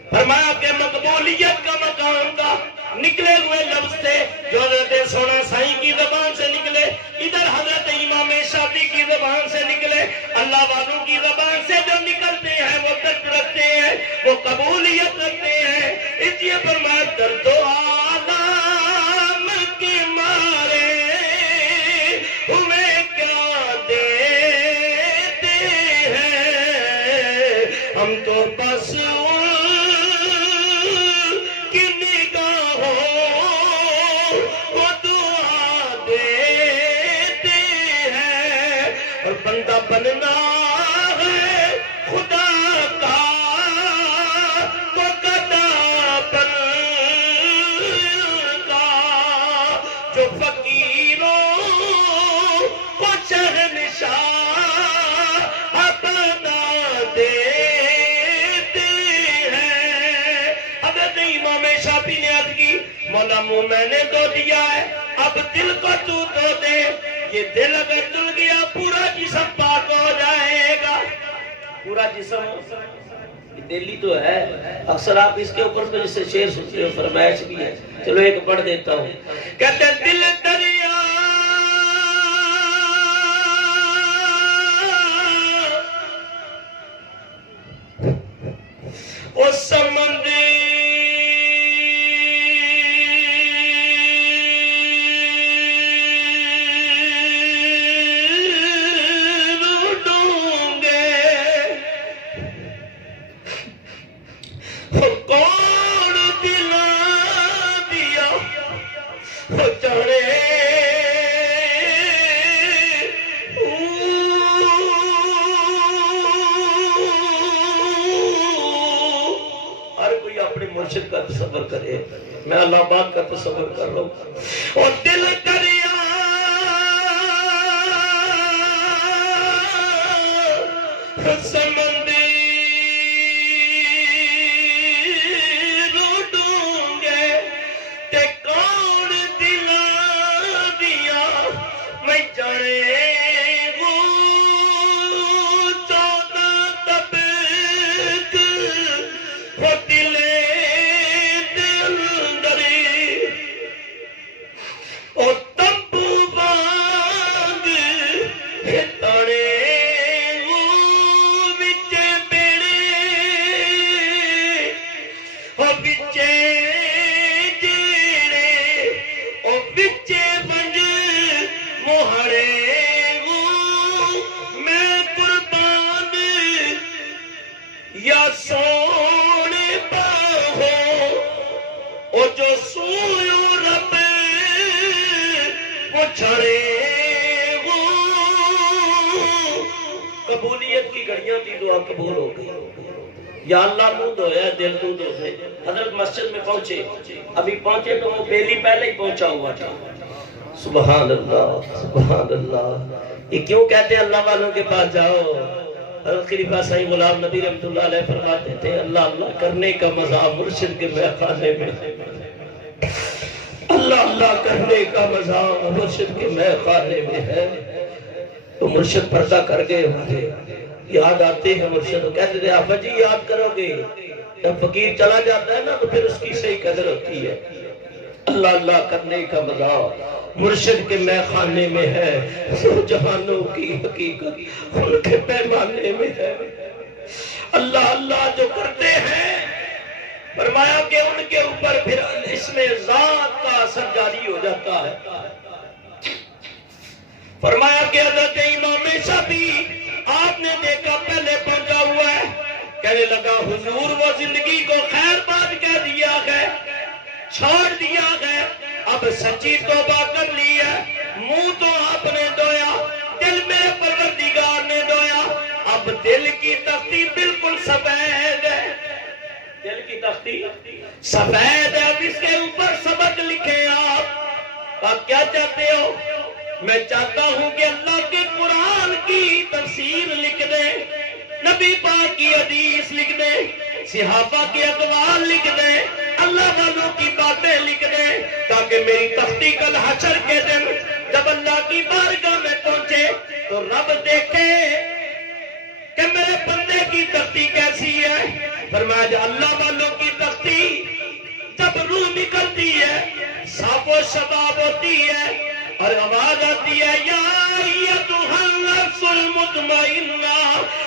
فرمایا کہ مقبولیت کا مقام کا نکلے ہوئے لفظ تھے جو حضرت سونا سائیں کی زبان سے نکلے، ادھر حضرت امام شافعی کی زبان سے نکلے، اللہ والوں کی زبان سے جو نکلتے ہیں وہ درد رکھتے ہیں، وہ قبولیت رکھتے ہیں۔ اس لیے فرمایا درد و آلام کے مارے ہمیں کیا دیتے ہیں، ہم تو بس بندہ بننا ہے خدا کا تو گدا بن کا، جو فقیروں کو شہنشاہ بنا دیتے ہیں۔ حضرت امام شافعی نے عرض کی، مولا منہ میں نے دھو دیا ہے، اب دل کو تو دھو دے۔ یہ دل اگر دل گیا پورا جسم پاک ہو جائے گا، پورا جسم دل ہی تو ہے۔ اکثر آپ اس کے اوپر تو جسے شعر سنتے ہو، فرمائش بھی ہے، چلو ایک پڑھ دیتا ہوں۔ کہتے ہیں دل دریا او سمندر مرشد کا تصور کرے، میں اللہ پاک کا تصور کر رہا ہوں۔ اور دل دریا سمندر ڈونگے تے کون دلا دیا میں جانے وہ 14 طبق وہ دلے سونے باہو او جو سویو رب وہ چھڑے وہ۔ قبولیت کی گھڑیاں تھی، دعا قبول ہو گئی۔ یا اللہ منہ دھویا دل تو دھو دے۔ حضرت مسجد میں پہنچے، ابھی پہنچے تو وہ بیلی پہلے ہی پہنچا ہوا تھا۔ سبحان اللہ سبحان اللہ۔ یہ کیوں کہتے ہیں اللہ والوں کے پاس جاؤ؟ حضرت خلیفہ سعید غلام نبی رحمۃ اللہ علیہ فرماتے تھے اللہ اللہ کرنے کا مزہ مرشد کے میخانے میں، اللہ اللہ کرنے کا مزہ مرشد کے میخانے میں ہے۔ تو مرشد پردہ کر گئے ہوں گے، یاد آتے ہیں مرشد کہتے تھے آفا جی یاد کرو گے، جب فقیر چلا جاتا ہے نا تو پھر اس کی صحیح قدر ہوتی ہے۔ اللہ اللہ کرنے کا مزہ مرشد کے میں خانے میں ہے، سو جہانوں کی حقیقت ان کے پیمانے میں ہے۔ اللہ اللہ جو کرتے ہیں، فرمایا کہ ان کے اوپر پھر اس میں ذات کا اثر جاری ہو جاتا ہے۔ فرمایا کہ حضرت امام شافعی آپ نے دیکھا پہلے پہنچا ہوا ہے، کہنے لگا حضور وہ زندگی کو خیر بات کہہ دیا گئے، چھوڑ دیا گئے، اب سچی توبہ کر لی ہے، منہ تو آپ نے دھویا، دل میرے پروردگار نے دھویا، اب دل کی تختی بالکل سفید ہے، دل کی تختی سفید ہے، اب اس کے اوپر سبق لکھیں آپ کیا چاہتے ہو؟ میں چاہتا ہوں کہ اللہ کے قرآن کی تفسیر لکھ دیں، نبی پاک کی حدیث لکھ دیں، صحابہ کے اقوال لکھ دیں، اللہ والوں کی باتیں لکھ دیں، تاکہ میری تختی کل حشر کے دن جب اللہ کی بارگاہ میں پہنچے تو رب دیکھے کہ میرے بندے کی تختی کیسی ہے۔ فرمایا جو اللہ والوں کی تختی جب روح نکلتی ہے، صاف و شباب ہوتی ہے اور آواز آتی ہے یا ایتھا النفس المطمئنہ،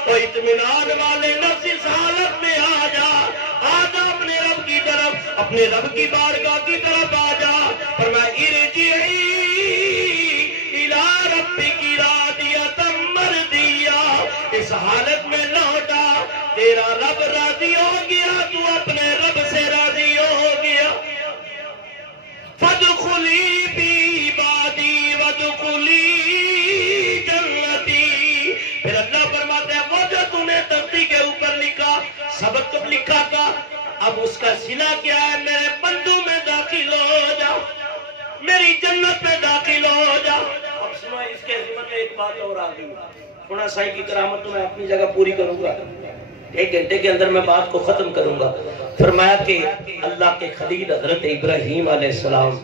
تو اطمینان والے نفس اس حالت میں آ جا اپنے رب کی طرف، اپنے رب کی بارگاہ کی طرف آ جا۔ فرمایا ارجعی الی ربک راضیۃ مرضیہ، اس حالت میں لوٹا، تیرا رب راضی ہو گیا، تو اپنے رب سے راضی ہو گیا۔ فادخلی فی عبادی وادخلی جنتی، پھر اللہ فرماتا ہے وہ جو تم نے تختی کے اوپر لکھا، سبق تو لکھا تھا، اب اس کا صلہ کیا ہے؟ میرے بندوں میں داخل ہو جا، میری جنت میں داخل ہو جا۔ اب سنو اس کے ذمہ میں ایک بات اور آ گئی، سونا سائی کی کرامت تو میں اپنی جگہ پوری کروں گا، ایک گھنٹے کے اندر میں بات کو ختم کروں گا۔ فرمایا کہ اللہ کے خلیل حضرت ابراہیم علیہ السلام،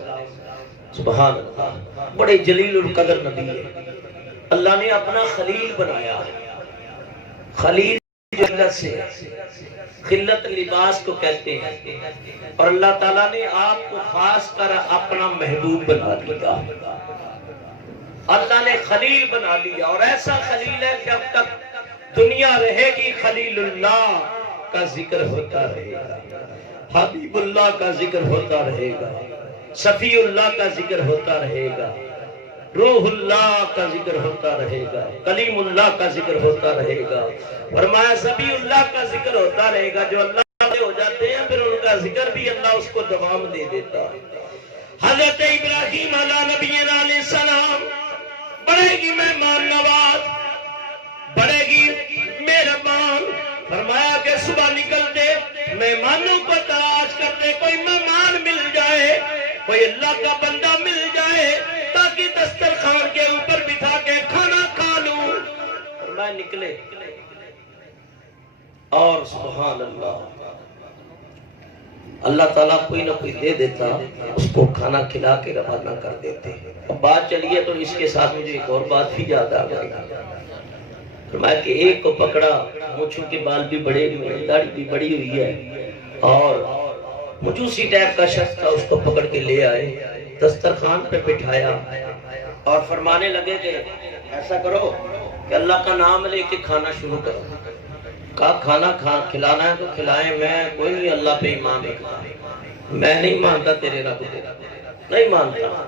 سبحان اللہ، بڑے جلیل القدر نبی ہے، اللہ نے اپنا خلیل بنایا۔ خلیل جو خلت سے، خلت لباس کو کہتے ہیں، اور اللہ تعالیٰ نے آپ کو خاص کر اپنا محبوب بنا لیا، اللہ نے خلیل بنا لیا، اور ایسا خلیل ہے کہ اب تک دنیا رہے گی خلیل اللہ کا ذکر ہوتا رہے گا، حبیب اللہ کا ذکر ہوتا رہے گا، صفی اللہ کا ذکر ہوتا رہے گا، روح اللہ کا ذکر ہوتا رہے گا، کلیم اللہ کا ذکر ہوتا رہے گا۔ فرمایا صفی اللہ کا ذکر ہوتا رہے گا، جو اللہ سے ہو جاتے ہیں پھر ان کا ذکر بھی اللہ اس کو دوام دے دیتا ہے۔ حضرت ابراہیم علیہ نبینا علیہ السلام بڑھے گی مہمان نواز، بڑھے گی مہربان۔ فرمایا کہ صبح نکلتے مہمانوں کو تلاش کرتے، کوئی مہمان مل جائے، کوئی اللہ کا بندہ مل جائے تاکہ دسترخوان کے اوپر بٹھا کے کھانا کھا لوں۔ فرمایا نکلے، اور سبحان اللہ، اللہ تعالیٰ کوئی نہ کوئی دے دیتا، اس کو کھانا کھلا کے روانہ کر دیتے۔ اب بات چلیے تو اس کے ساتھ مجھے ایک اور بات بھی یاد آ گئی۔ فرمایا کہ ایک کو پکڑا، مونچھوں کے بال بھی بڑے ہوئے ہیں، داڑھی بھی بڑی ہوئی ہے، اور مجوسی ٹائپ کا شخص تھا، اس کو پکڑ کے لے آئے، دسترخوان پہ بٹھایا اور فرمانے لگے کہ ایسا کرو کہ اللہ کا نام لے کے کھانا شروع کرو۔ کہا کھانا کھلانا ہے تو کھلائیں، میں کوئی نہیں اللہ پہ ایمان رکھتا، میں نہیں مانتا تیرے رب کو، نہیں مانتا۔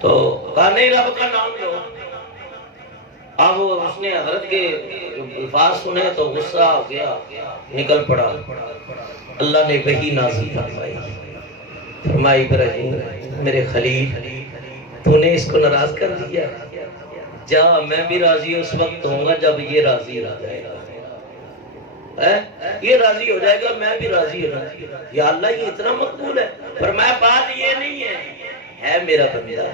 تو کہا نہیں، رب کا نام لو۔ اب اس نے حضرت کے الفاظ سنے تو غصہ ہو گیا، نکل پڑا۔ اللہ نے وحی نازل فرمائی، فرمائی ابراہیم میرے خلیل، تو نے اس کو ناراض کر دیا، جا میں بھی راضی اس وقت ہوں گا جب یہ راضی ہو جائے گا، یہ راضی ہو جائے گا میں بھی راضی ہو جائے گا۔ یا اللہ یہ اتنا مقبول ہے؟ فرمایا بات یہ نہیں ہے میرا بندہ،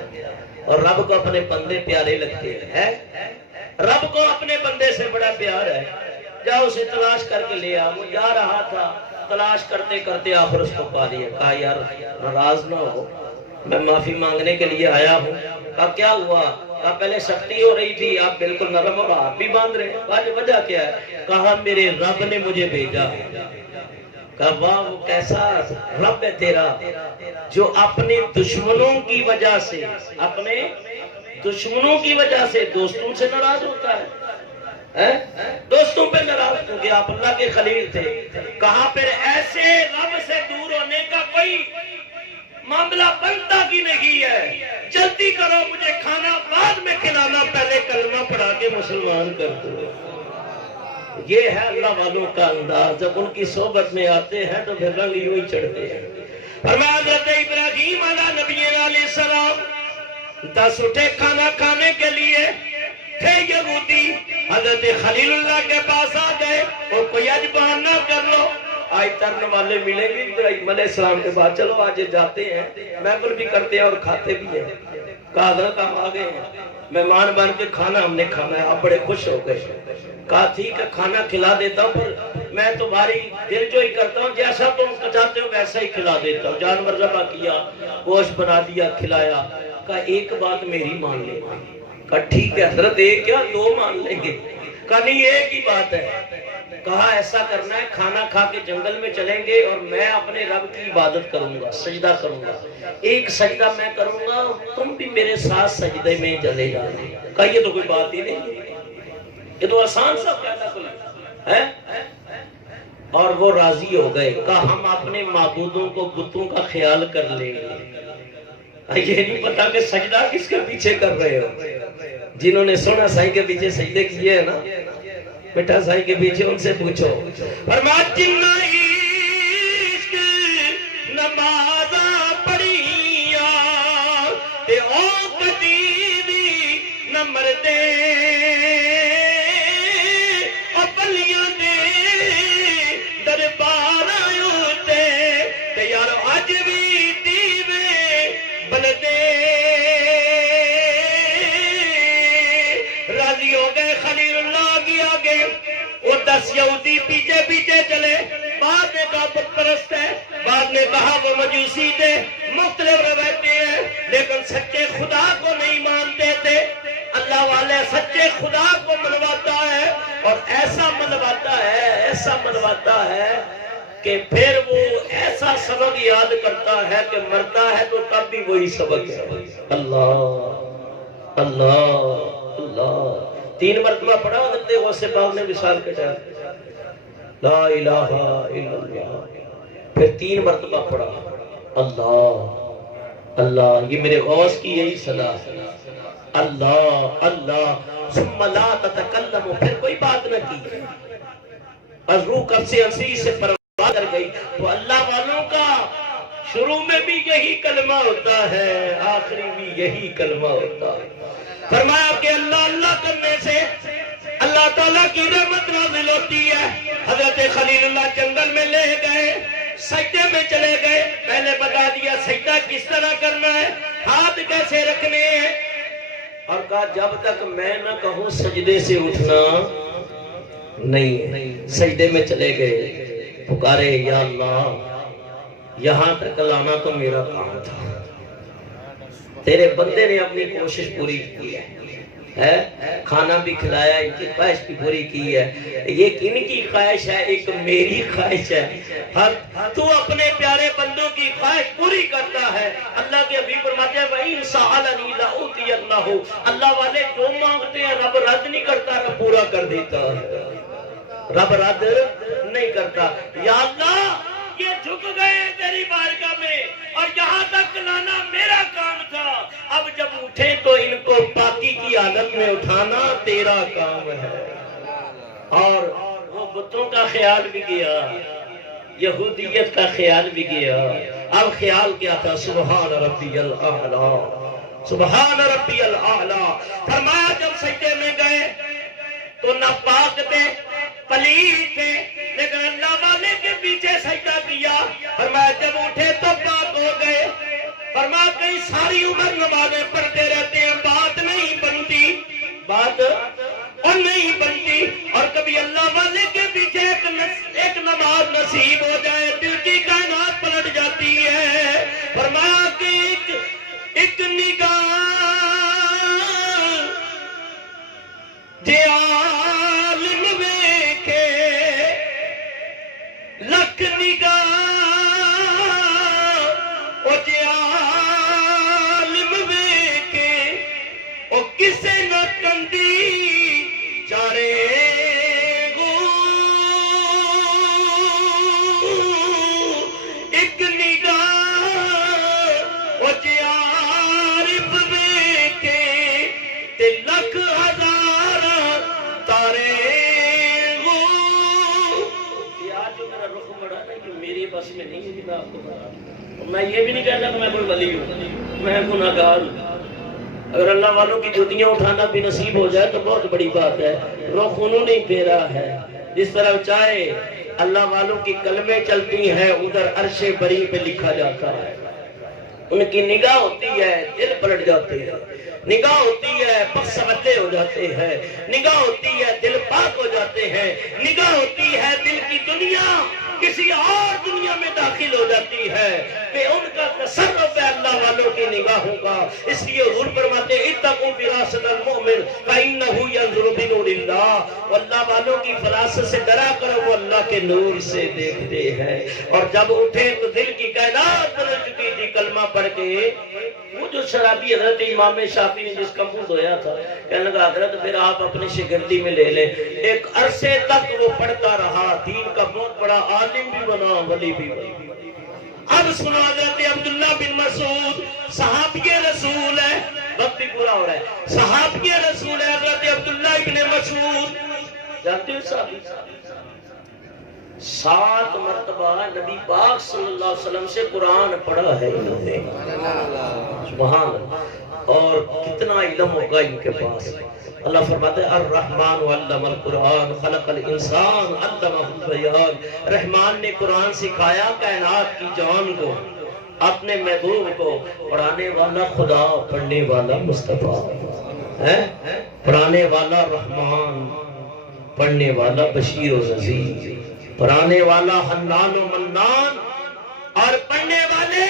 اور رب کو اپنے بندے پیارے لگتے ہیں، رب کو اپنے بندے سے بڑا پیار ہے۔ جاؤ اسے تلاش کر کے لے آ۔ وہ جا رہا تھا، تلاش کرتے کرتے آخر اس کو پا لیا۔ کہا یار ناراض نہ ہو، میں معافی مانگنے کے لیے آیا ہوں۔ کہا کیا ہوا؟ کہا پہلے سختی ہو رہی تھی، آپ بالکل نرم اور آپ بھی باندھ رہے ہیں۔ کہا وجہ کیا ہے؟ کہا میرے رب نے مجھے بھیجا۔ کہا واہ، وہ کیسا رب ہے تیرا جو اپنے دشمنوں کی وجہ سے، اپنے دشمنوں کی وجہ سے دوستوں سے ناراض ہوتا ہے۔ دوستوں پہ ناراض ہو گیا، آپ اللہ کے خلیل تھے۔ کہا پھر ایسے رب سے دور ہونے کا کوئی معاملہ بنتا کی نہیں ہے، جلدی کرو مجھے کھانا بعد میں کھلانا، پہلے کلمہ پڑھا کے مسلمان کر دو۔ یہ ہے اللہ والوں کا انداز، جب ان کی صحبت میں آتے ہیں تو پھر رنگ یوں ہی چڑھتے ہیں۔ فرمایا حضرت ابراہیم علیہ نبی علیہ السلام 10 اٹھے کھانا کھانے کے لیے، تھے یہودی، حضرت خلیل اللہ کے پاس آ گئے، اور کوئی آج بہانہ کر لو، آج ترن والے ملیں گے ابراہیم علیہ السلام کے بعد، چلو آج جاتے ہیں، محفل بھی کرتے ہیں اور کھاتے بھی ہیں۔ کہا حضرت ہم آ گئے ہیں، مہمان بن کے کھانا ہم نے کھانا ہے، آپ بڑے خوش ہو گئے۔ کہا ٹھیک ہے کھانا کھلا دیتا ہوں، پر میں تمہاری دل جو ہی کرتا ہوں جیسا تم چاہتے ہو ویسا ہی کھلا دیتا ہوں۔ جانور ذبح کیا، گوشت بنا دیا، کھلایا۔ کہا ایک بات میری مان لے۔ کہا ٹھیک ہے حضرت، ایک یا 2 مان لیں گے؟ کہا نہیں ایک ہی بات ہے۔ کہا ایسا کرنا ہے، کھانا کھا کے جنگل میں چلیں گے اور میں اپنے رب کی عبادت کروں گا، سجدہ کروں گا، ایک سجدہ میں کروں گا، تم بھی میرے ساتھ سجدے میں چلے جانا۔ کہا یہ تو کوئی بات ہی نہیں، یہ تو آسان سا کہنا کوئی ہے۔ اور وہ راضی ہو گئے۔ کہا ہم اپنے معبودوں کو، بتوں کا خیال کر لیں گے، یہ نہیں پتا کہ سجدہ کس کے پیچھے کر رہے ہو۔ جنہوں نے سونا سائی کے پیچھے سجدے کیے ہیں نا، بیٹا سائی کے پیچھے ان سے پوچھو۔ فرمایا جنہ عشق نمازاں پڑھیاں تے او کدی وی نہ مردے، او بلیاں دے درباراں اُتے تے یار اج وی دیوے بلدے۔ راضی ہو گئے، خلیل اللہ آگے، وہ 10 یہودی پیچھے پیچھے چلے۔ بعد نے کہا بت پرست ہے، بعد نے کہا وہ مجوسی تھے، مختلف روایتیں ہیں، لیکن سچے خدا کو نہیں مانتے تھے۔ اللہ والے سچے خدا کو منواتا ہے، اور ایسا منواتا ہے، ایسا منواتا ہے کہ پھر وہ ایسا سبق یاد کرتا ہے کہ مرتا ہے تو تب بھی وہی سبق ہے۔ اللہ اللہ اللہ 3 مرتبہ پڑھا حضرت غوث پاک نے وصال کے ٹائم، لا الہ الا اللہ، پھر 3 مرتبہ پڑھا اللہ اللہ۔ یہ میرے غوث کی یہی صدا، اللہ اللہ، ثم لا تتکلم، پھر کوئی بات نہ کی، از روح کب سے انسی سے پرواز کر گئی۔ تو اللہ والوں کا شروع میں بھی یہی کلمہ ہوتا ہے، آخری بھی یہی کلمہ ہوتا ہے۔ فرمایا کہ اللہ اللہ کرنے سے اللہ تعالیٰ کی رحمت نازل ہوتی ہے۔ حضرت خلیل اللہ جنگل میں لے گئے، سجدے میں چلے گئے، پہلے بتا دیا سجدہ کس طرح کرنا ہے، ہاتھ کیسے رکھنے ہیں، اور کہا جب تک میں نہ کہوں سجدے سے اٹھنا نہیں۔ سجدے میں چلے گئے، پکارے یا اللہ، یہاں تک لانا تو میرا کام تھا، تیرے بندے نے اپنی کوشش پوری کی ہے، کھانا بھی کھلایا، ان کی خواہش بھی پوری کی ہے۔ یہ کن کی خواہش ہے؟ ایک میری خواہش ہے۔ تو اپنے پیارے بندوں کی خواہش پوری کرتا ہے۔ اللہ کے حبیب فرماتے ہیں وَإِن سَأَلَنِي لَأُعْطِيَنَّهُ، اللہ والے جو مانگتے ہیں رب رد نہیں کرتا، رب پورا کر دیتا ہے، رب رد نہیں کرتا۔ یا اللہ یہ جھک گئے تیری بارگاہ میں، اور یہاں تک لانا میرا کام تھا، اب جب اٹھے تو ان کو پاکی کی حالت میں اٹھانا تیرا کام ہے۔ اور وہ بتوں کا خیال بھی گیا، یہودیت کا خیال بھی گیا۔ اب خیال کیا تھا؟ سبحان ربی الاعلیٰ، سبحان ربی الاعلیٰ۔ فرمایا جب سجدے میں گئے تو ناپاک تھے، پلیت تھے، لیکن اللہ والے کے پیچھے سجدہ کیا۔ فرمایا جب اٹھے تو پاک ہو گئے۔ فرمایا کئی ساری عمر نمازیں پڑھتے رہتے ہیں، بات نہیں بنتی، بات اور نہیں بنتی، اور کبھی اللہ والے کے پیچھے ایک نماز نصیب ہو جائے، دل کی کائنات پلٹ جاتی ہے۔ فرمایا کہ ایک نگاہ جے عالم ویکھے لکھ نگاہ او جے عالم ویکھے او کسے نہ کندی چارے گو ایک نگاہ او جے عارف ویکھے تے لکھ ہزار تارے گو یہ آج جو میرا رخ بڑھا نا کہ میری بس میں نہیں ہے کہ میں آپ کو بڑھا میں یہ بھی نہیں کہتا کہ میں کوئی ولی ہوں میں گناہگار ہوں اگر اللہ والوں کی جوتیاں اٹھانا بھی نصیب ہو جائے تو بہت بڑی بات ہے رخ انہوں نے پھیرا ہے جس طرح چاہے اللہ والوں کی کلمیں چلتی ہیں ادھر عرش بری پہ لکھا جاتا ہے ان کی نگاہ ہوتی ہے دل پلٹ جاتے ہیں نگاہ ہوتی ہے پس سمجھتے ہو جاتے ہیں نگاہ ہوتی ہے دل پاک ہو جاتے ہیں نگاہ ہوتی ہے دل کی دنیا کسی اور دنیا میں داخل ہو جاتی ہے کہ ان کا تصرف ہے اللہ والوں کی نگاہوں کا اس لیے حضور فرماتے ہیں اتقوا فراست المؤمن فإنه ينظر بنور اللہ اللہ والوں کی فراست سے ڈرا کرو وہ اللہ کے نور سے دیکھتے ہیں اور جب اٹھے تو دل کی کائنات بدل چکی تھی کلمہ پڑھ کے وہ جو شرابی حضرت امام شافعی نے جس کا منہ دھویا تھا کہنے لگا حضرت پھر آپ اپنے شاگردی میں لے لیں ایک عرصے تک وہ پڑھتا رہا دین کا بہت بڑا عالم بھی بنا ولی بھی بنا اب سنا حضرت عبداللہ بن مسعود صحابی رسول ہے وقت بھی پورا ہو رہا ہے صحابی رسول ہے حضرت عبداللہ بن مسعود جانتے ہو صحابی 7 مرتبہ نبی پاک صلی اللہ علیہ وسلم سے قرآن پڑھا ہے انہوں نے سبحان اور کتنا علم ہوگا ان کے پاس اللہ فرماتے ہیں الرحمن علم القرآن خلق الانسان علمہ البیان رحمان نے قرآن سکھایا کائنات کی جان کو اپنے محبوب کو پڑھانے والا خدا پڑھنے والا مصطفیٰ پڑھانے والا رحمان پڑھنے والا بشیر و نذیر پڑھانے والا حنان و منان اور پڑھنے والے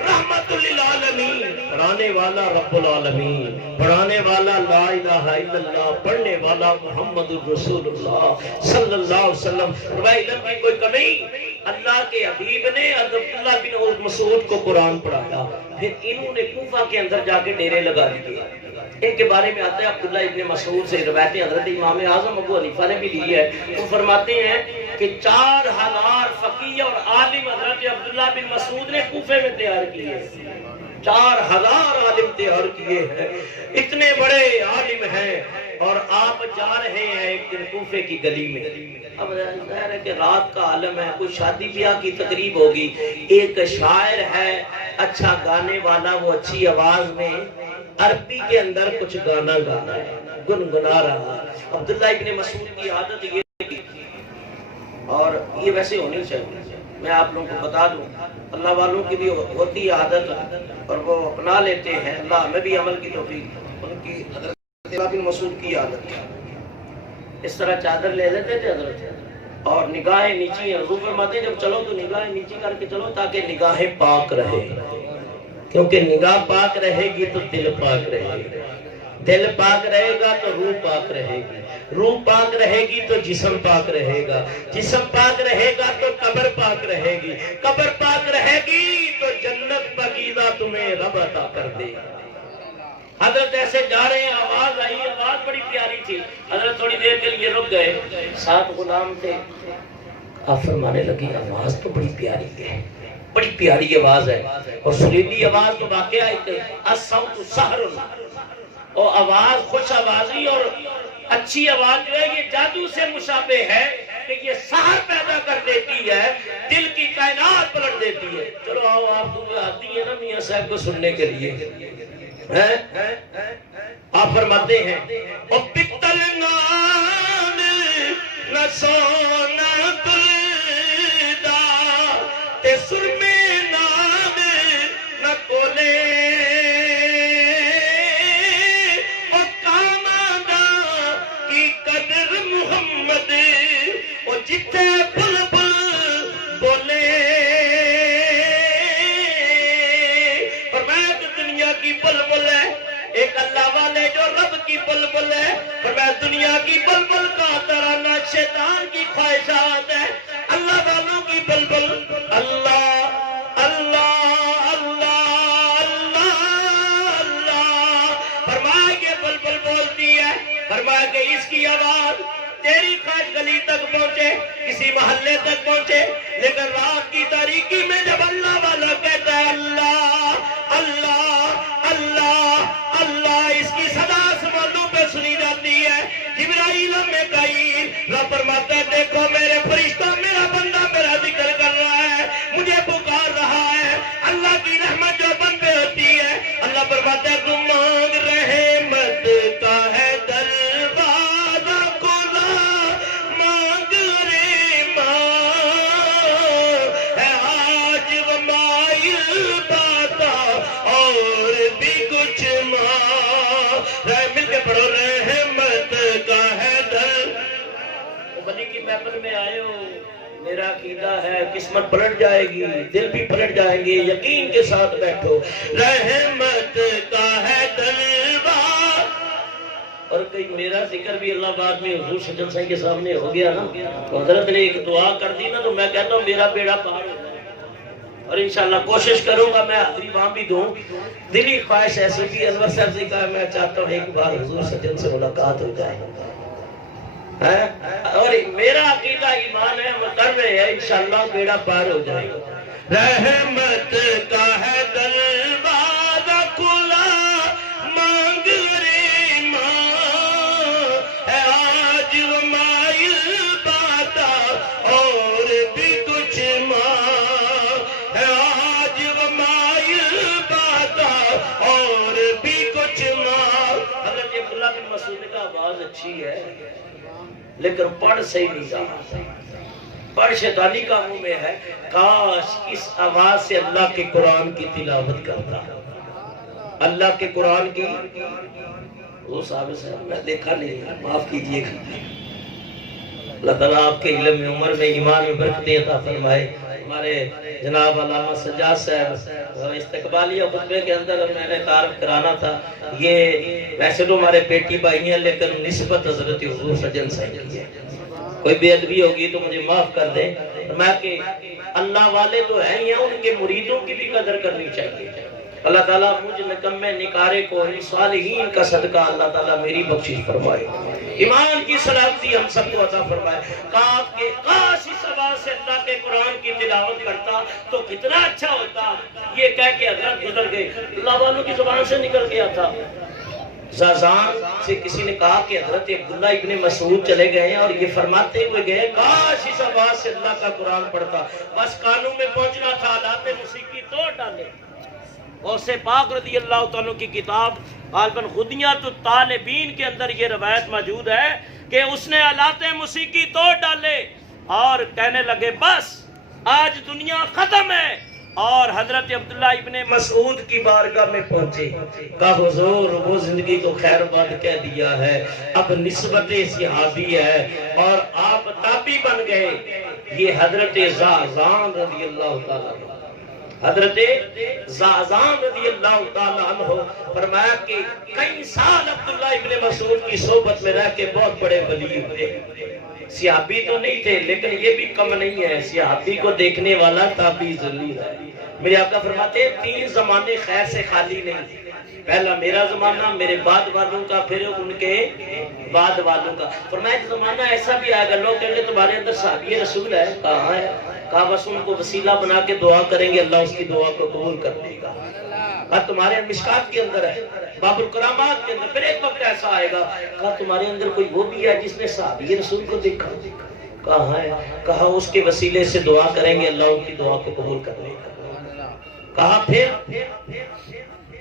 رحمت للعالمین پڑھانے والا رب العالمین پڑھانے والا لا الہ الا اللہ پڑھنے والا محمد الرسول اللہ صلی اللہ علیہ وسلم علم کی کوئی کمی اللہ کے حبیب نے عبداللہ بن مسعود کو قرآن پڑھایا پھر انہوں نے کوفہ کے اندر جا کے ڈیرے لگا دیے ان کے بارے میں آتا ہے عبداللہ ابن مسعود سے روایتیں حضرت امام اعظم ابو حنیفہ نے بھی لی ہے وہ فرماتے ہیں کہ 4000 فقیہ اور عالم حضرت عبداللہ بن مسعود نے کوفے میں تیار کیے 4000 عالم تیار کیے ہیں اتنے بڑے عالم ہیں اور آپ جا رہے ہیں ایک دن کوفے کی گلی میں اب ظاہر ہے کہ رات کا عالم ہے کوئی شادی بیاہ کی تقریب ہوگی ایک شاعر ہے اچھا گانے والا وہ اچھی آواز میں عربی کے اندر کچھ گانا گانا ہے گنگنا رہا عبداللہ ابن مسعود کی عادت یہ اور یہ ویسے ہونی چاہیے میں آپ لوگوں کو بتا دوں اللہ والوں کی بھی ہوتی عادت اور وہ اپنا لیتے ہیں اللہ ہمیں بھی عمل کی توفیق ان کی حضرت عبداللہ بن مسعود کی عادت اس طرح چادر لے لیتے تھے حضرت اور نگاہیں نیچی ہیں حضور فرماتے ہیں جب چلو تو نگاہیں نیچی کر کے چلو تاکہ نگاہیں پاک رہے کیونکہ نگاہ پاک رہے گی تو دل پاک رہے گی دل پاک رہے گا تو روح پاک رہے گی روح پاک رہے گی تو جسم پاک رہے گا جسم پاک رہے گا تو قبر پاک رہے گی قبر پاک رہے گی تو جنت پاکیزہ تمہیں رب عطا کر دے گا حضرت ایسے جا رہے ہیں آواز آئی آواز بڑی پیاری تھی حضرت تھوڑی دیر کے لیے رک گئے 7 غلام تھے آپ فرمانے لگی آواز تو بڑی پیاری ہے بڑی پیاری آواز ہے اور سریلی آواز تو واقعہ الصوت سحر اور آواز خوش آوازی اور اچھی آواز جو ہے یہ جادو سے مشابہ ہے کہ یہ سحر پیدا کر دیتی ہے دل کی کائنات پلٹ دیتی ہے چلو آؤ آپ دنیا آتی ہے نا میاں صاحب کو سننے کے لیے آپ فرماتے ہیں او پتل نان نہ سونا تلدا تے سرمے نان نہ کولے او کامادا کی قدر محمد او جتے پل پل بولے اور میں دنیا کی اللہ والے جو رب کی بلبل ہے، فرمایا دنیا کی بلبل کا ترانہ شیطان کی خواہشات ہے، اللہ والوں کی بلبل اللہ اللہ اللہ اللہ اللہ۔ فرمایا کہ بلبل بولتی ہے، فرمایا کہ اس کی آواز تیری خواہش گلی تک پہنچے، کسی محلے تک پہنچے، لیکن رات کی تاریکی میں جب اللہ والا کہتا ہے اللہ اللہ اللہ اللہ، اس کی صدا آسمانوں پہ سنی جاتی ہے۔ جبرائیل میکائیل رب فرماتا ہے دیکھو میرے فرشتہ میرا بندہ میرا ذکر کر رہا ہے، مجھے پکار رہا ہے۔ اللہ کی رحمت جو بند پہ ہوتی ہے، اللہ فرماتا ہے تم مانگ رحمت کا ہے دروازہ کھلا، مانگ رے ہے آج وہ مائل باتا اور بھی کچھ مل کے پڑھو رحمت کا ہے در۔ بلی کی محفل میں آئے ہو، میرا عقیدہ ہے قسمت پلٹ جائے گی، دل بھی پلٹ جائیں گے، یقین کے ساتھ بیٹھو رحمت کا ہے دربار۔ اور کئی میرا ذکر بھی اللہ بعد میں حضور سجن صاحب کے سامنے ہو گیا نا، تو حضرت نے ایک دعا کر دی نا، تو میں کہتا ہوں میرا بیڑا پار ہو جائے، اور انشاءاللہ کوشش کروں گا میں حاضری وہاں بھی دوں۔ دلی خواہش ہے صوفی انور صاحب سے کہا میں چاہتا ہوں ایک بار حضور سجن سے ملاقات ہو جائے، اور میرا عقیدہ ایمان ہے، ہم کر رہے ہیں، انشاءاللہ بیڑا پار ہو جائے گا۔ رحمت کا ہے دروازہ کھلا، مانگ رے ہے آج وہ مائل باتا اور بھی کچھ ہے آج وہ مائل باتا اور بھی کچھ حضرت عبداللہ بن مسعود کا آواز اچھی ہے لیکن پڑھ صحیح نہیں رہا، پڑھ شیطانی کاموں میں ہے۔ کاش اس آواز سے اللہ کے قرآن کی تلاوت کرتا، اللہ کے قرآن کی۔ وہ صاحب میں دیکھا نہیں، معاف کیجئے گا، اللہ تعالیٰ آپ کے علم میں عمر میں ایمان میں برکتیں عطا فرمائے۔ ہمارے جناب علامہ سجاد صاحب استقبالیہ خطبے کے اندر میں نے تعارف کرانا تھا، یہ ویسے تو ہمارے بیٹی بھائی ہیں لیکن نسبت حضرت حضور سجن صاحب کی ہے، کوئی بے ادبی ہوگی تو مجھے معاف کر دیں۔ میں کہ اللہ والے تو ہیں یا ان کے مریدوں کی بھی قدر کرنی چاہیے۔ اللہ تعالیٰ مجھ نکمے نکارے کو صالحین کا صدقہ اللہ تعالیٰ میری بخشش فرمائے، ایمان کی سلامتی ہم سب کو عطا فرمائے۔ کاش اس آواز سے اللہ کے قرآن کی تلاوت کرتا تو کتنا اچھا ہوتا۔ یہ کہہ کے حضرت گزر گئے، اللہ والوں کی زبان سے نکل گیا تھا۔ زازان سے کسی نے کہا کہ حضرت عبداللہ ابن مسعود چلے گئے ہیں اور یہ فرماتے ہوئے گئے کاش اس آواز سے اللہ کا قرآن پڑھتا، بس کانوں میں پہنچنا تھا، آلات موسیقی توڑ ڈالے۔ اور سے پاک رضی اللہ تعالیٰ کی کتاب غالباً خدیات الطالبین کے اندر یہ روایت موجود ہے کہ اس نے آلات موسیقی توڑ ڈالے اور کہنے لگے بس آج دنیا ختم ہے، اور حضرت عبداللہ ابن مسعود کی بارگاہ میں پہنچے، کہا حضور وہ زندگی تو خیر بات کہہ دیا ہے، اب نسبت صحابی ہے اور آپ تابعی بن گئے۔ یہ حضرت زازان رضی اللہ تعالیٰ عنہ، حضرت زازان رضی اللہ تعالیٰ عنہ فرمایا کہ کئی سال عبداللہ ابن مسعود کی صحبت میں رہ کے بہت بڑے ولی ہوئے، صحابی تو نہیں تھے لیکن یہ بھی کم نہیں ہے، صحابی کو دیکھنے والا تابعی ضرور ہے۔ میرے آقا فرماتے ہیں تین زمانے خیر سے خالی نہیں، پہلا میرا زمانہ، میرے بعد والوں کا، پھر ان کے بعد والوں کا۔ فرمایا ایک زمانہ ایسا بھی آئے گا لوگ کہیں گے تمہارے اندر صحابی رسول ہے، کہاں ہے؟ کہا بس ان کو وسیلہ بنا کے دعا کریں گے، اللہ اس کی دعا کو قبول کر لے گا۔ اور تمہارے مشکات کے اندر ہے، باب الکرامات کے اندر، پھر ایک وقت ایسا آئے گا، کہا تمہارے اندر کوئی وہ بھی ہے جس نے صحابی رسول کو دیکھا؟ کہاں ہے؟ کہا اس کے وسیلے سے دعا کریں گے، اللہ ان کی دعا کو قبول کر لے گا۔ کہا پھر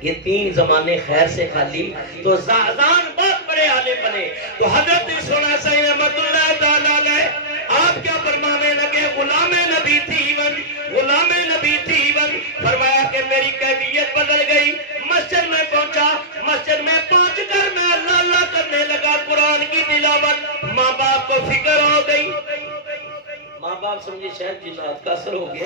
یہ تین زمانے خیر سے خالی، تو زازان بہت بڑے عالم بنے۔ تو حضرت سونا صحیح رحمت اللہ تعالیٰ علیہ آپ کیا فرمانے لگے؟ غلام نبی تھی ون، غلام نبی تھی ون۔ فرمایا کہ میری کیفیت بدل گئی، مسجد میں پہنچا، مسجد میں پہنچ کر میں اللہ اللہ کرنے لگا، قرآن کی تلاوت، ماں باپ کو فکر ہو گئی۔ ماں باپ سمجھے شاید جنات کا اثر ہو گیا،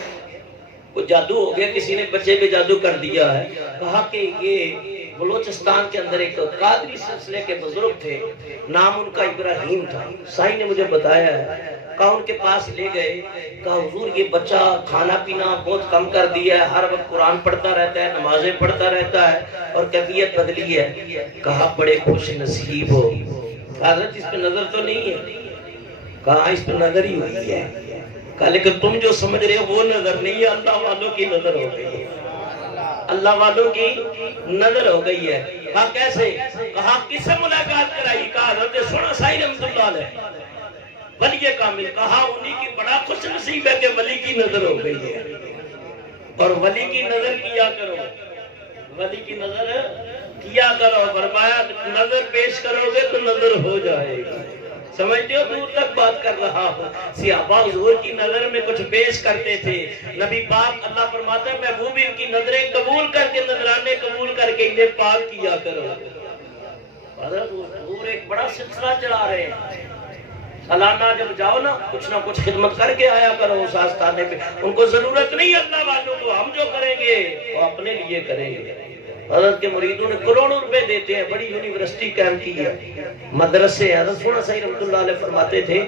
کوئی جادو ہو گیا، کسی نے بچے پہ جادو کر دیا ہے۔ کہا کہ یہ بلوچستان کے اندر ایک قادری سلسلے کے بزرگ تھے، نام ان کا ابراہیم تھا. سائیں نے مجھے بتایا ہے، کہا ان کے پاس لے گئے، کہا حضور یہ بچہ کھانا پینا بہت کم کر دیا ہے، ہر وقت قرآن پڑھتا رہتا ہے، نمازیں پڑھتا رہتا ہے اور کیفیت بدلی ہے. کہا بڑے خوش نصیب ہو. حضرت اس پہ نظر تو نہیں ہے؟ کہا اس پہ نظر ہی ہوئی ہے. کہا لیکن تم جو سمجھ رہے ہو وہ نظر نہیں ہے، اللہ والوں کی نظر ہو گئی ہے، اللہ والوں کی نظر ہو گئی ہے. کہا کیسے؟ کہا کس سے ملاقات کرائی؟ کہا حضرت سونا سائی رحمت اللہ علیہ ولی کامل. کہا انہی کی بڑا خوش نصیب ہے کہ ولی کی نظر ہو گئی ہے. اور ولی کی نظر کیا کرو، ولی کی نظر کیا کرو. فرمایا نظر پیش کرو گے تو نظر ہو جائے گی. سمجھتے ہو دور تک بات کر رہا ہوں. صحابہ حضور کی نظر میں کچھ پیش کرتے تھے. نبی پاک اللہ فرماتا ہے محبوب ان کی نظریں قبول کر کے، نظرانے قبول کر کے انہیں پاک کیا کرو. حضور ایک بڑا سلسلہ چلا رہے ہیں. سالانہ جب جاؤ نا کچھ نہ کچھ خدمت کر کے آیا کرو اس آستانے پہ. ان کو ضرورت نہیں اللہ والوں کو، ہم جو کریں گے وہ اپنے لیے کریں گے. حضرت کے مریدوں نے کروڑوں روپے دیتے ہیں، بڑی یونیورسٹی قائم کی ہے، مدرسے. حضرت سونا سائی رحمت اللہ علیہ فرماتے تھے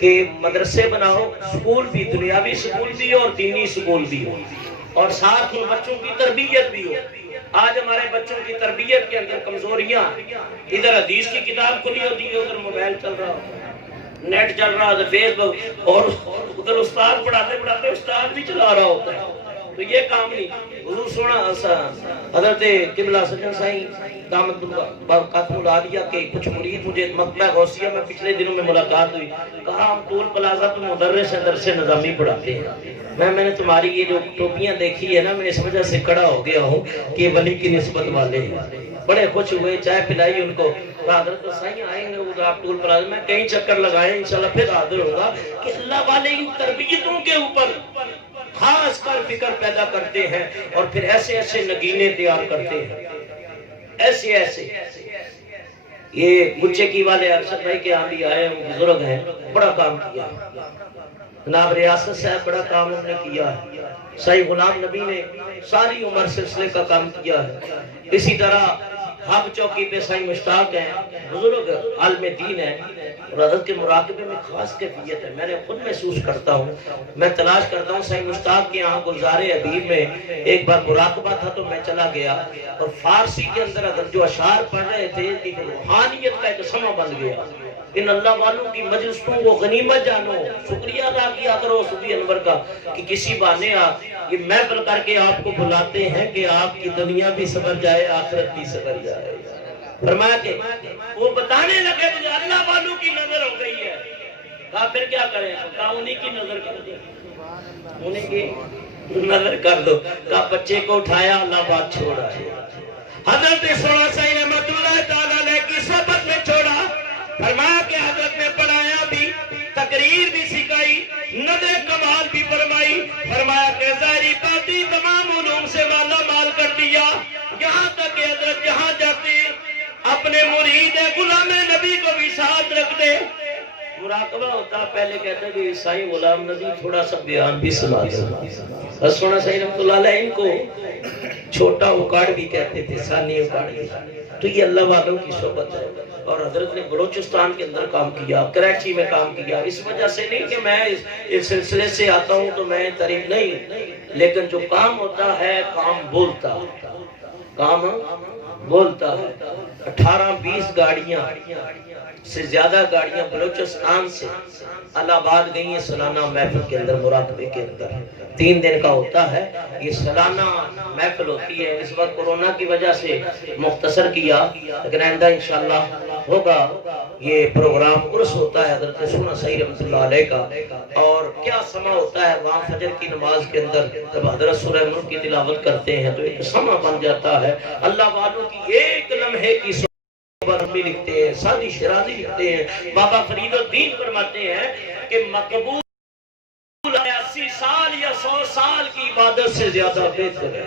کہ مدرسے بناؤ، سکول بھی، دنیاوی سکول بھی ہو اور دینی سکول بھی ہو، اور ساتھ میں بچوں کی تربیت بھی ہو. آج ہمارے بچوں کی تربیت کے اندر کمزوریاں، ادھر حدیث کی کتاب کھلی ہوتی ہے، ادھر موبائل چل رہا ہو، نیٹ چل رہا ہے، فیس بک، اور ادھر استاد پڑھاتے پڑھاتے استاد بھی چلا رہا ہوتا ہے. تو یہ کام نہیں. حضور سونا حضرت قبلہ سجن سائیں دامت برکاتہ العالیہ کے کچھ مرید مجھے مقبرہ غوثیہ میں پچھلے دنوں میں ملاقات ہوئی. کہا ہم ٹول پلازہ تو مدرس ہیں، درس نظامی پڑھاتے ہیں. میں نے تمہاری یہ جو ٹوپیاں دیکھی ہے نا، میں اس وجہ سے کھڑا ہو گیا ہوں کہ ولی کی نسبت والے ہیں. بڑے خوش ہوئے، چائے پلائی ان کو. حضرت سائیں آئیں گے ادھر آپ ٹول پلازہ میں، کئی چکر لگائیں انشاءاللہ پھر حاضر ہوگا کہ اللہ والے ان تربیتوں کے اوپر خاص کر فکر پیدا کرتے ہیں اور پھر ایسے ایسے نگینے تیار کرتے ہیں، ایسے ایسے. یہ گچے کی والے ارشد بھائی کے بھی آئے ہیں، بزرگ ہیں، بڑا کام کیا. جناب ریاست صاحب بڑا کام انہوں نے کیا ہے. سائی غلام نبی نے ساری عمر سلسلے کا کام کیا ہے. اسی طرح حق چوکی پہ سائی مشتاق ہیں، بزرگ عالم دین ہیں، اور حضرت کے مراقبے میں خاص کیفیت ہے. میں نے خود محسوس کرتا ہوں، میں تلاش کرتا ہوں. سائی مشتاق کے یہاں گلزار حبیب میں ایک بار مراقبہ تھا تو میں چلا گیا، اور فارسی کے اندر حضرت جو اشعار پڑھ رہے تھے ایک روحانیت کا ایک سما بن گیا. ان اللہ والوں کی مجلس کو غنیمت جانو، شکریہ ادا کیا کرو صوفی انور کا کہ کسی بہانے یہ محفل کر کے آپ کو بلاتے ہیں کہ آپ کی دنیا بھی سبر جائے، آخرت بھی سبر جائے. فرمایا کہ وہ بتانے لگے مجھے اللہ والوں کی نظر ہو گئی ہے. کہا پھر کیا کریں؟ کہا انہی کی نظر کر دیں، انہی کی نظر کر دو. کہا بچے کو اٹھایا، اللہ بات چھوڑا. حضرت سونا سائی رحمت اللہ تعالیٰ علیہ کی صحبت میں چھوڑا. فرمایا کہ حضرت نے پڑھایا بھی، تقریر بھی سکھائی، نظر کمال بھی فرمائی. فرمایا کہ ظاہری باطنی تمام علوم سے مالا مال کر دیا، یہاں تک کہ حضرت جہاں جاتے اپنے مرید غلام نبی کو بھی ساتھ رکھ دے. مراقبہ ہوتا پہلے کہتے کہ سائی غلام نبی تھوڑا سا بیان بھی سنا دے. سونا سائی رحمت اللہ علیہ ان کو چھوٹا اکاڑ بھی کہتے تھے، ثانی اکاڑ بھی. تو یہ اللہ والوں کی صحبت ہے. اور حضرت نے بلوچستان کے اندر کام کیا، کراچی میں کام کیا. اس وجہ سے نہیں کہ میں اس سلسلے سے آتا ہوں تو میں تعریف نہیں، لیکن جو کام ہوتا ہے کام بولتا، کام بولتا ہے. 18-20 گاڑیاں سے زیادہ گاڑیاں بلوچستان سے الہ آباد گئی ہیں سالانہ محفل کے اندر، مراقبے کے اندر 3 دن کا ہوتا ہے. یہ سالانہ محفل ہوتی ہے. اس وقت کورونا کی وجہ سے مختصر کیا، لیکن آئندہ انشاءاللہ ہوگا. یہ پروگرام عرس ہوتا ہے حضرت سونا سائی رحمت اللہ علیہ کا. اور کیا سما ہوتا ہے وہاں فجر کی نماز کے اندر جب حضرت سورہ ملک کی تلاوت کرتے ہیں تو ایک سما بن جاتا ہے. اللہ والوں کی ایک لمحے کی بھی لکھتے ہیں، سادی شرازی لکھتے ہیں. بابا فرید الدین فرماتے ہیں کہ مقبول 80 سال یا 100 سال کی عبادت سے زیادہ بہتر ہے.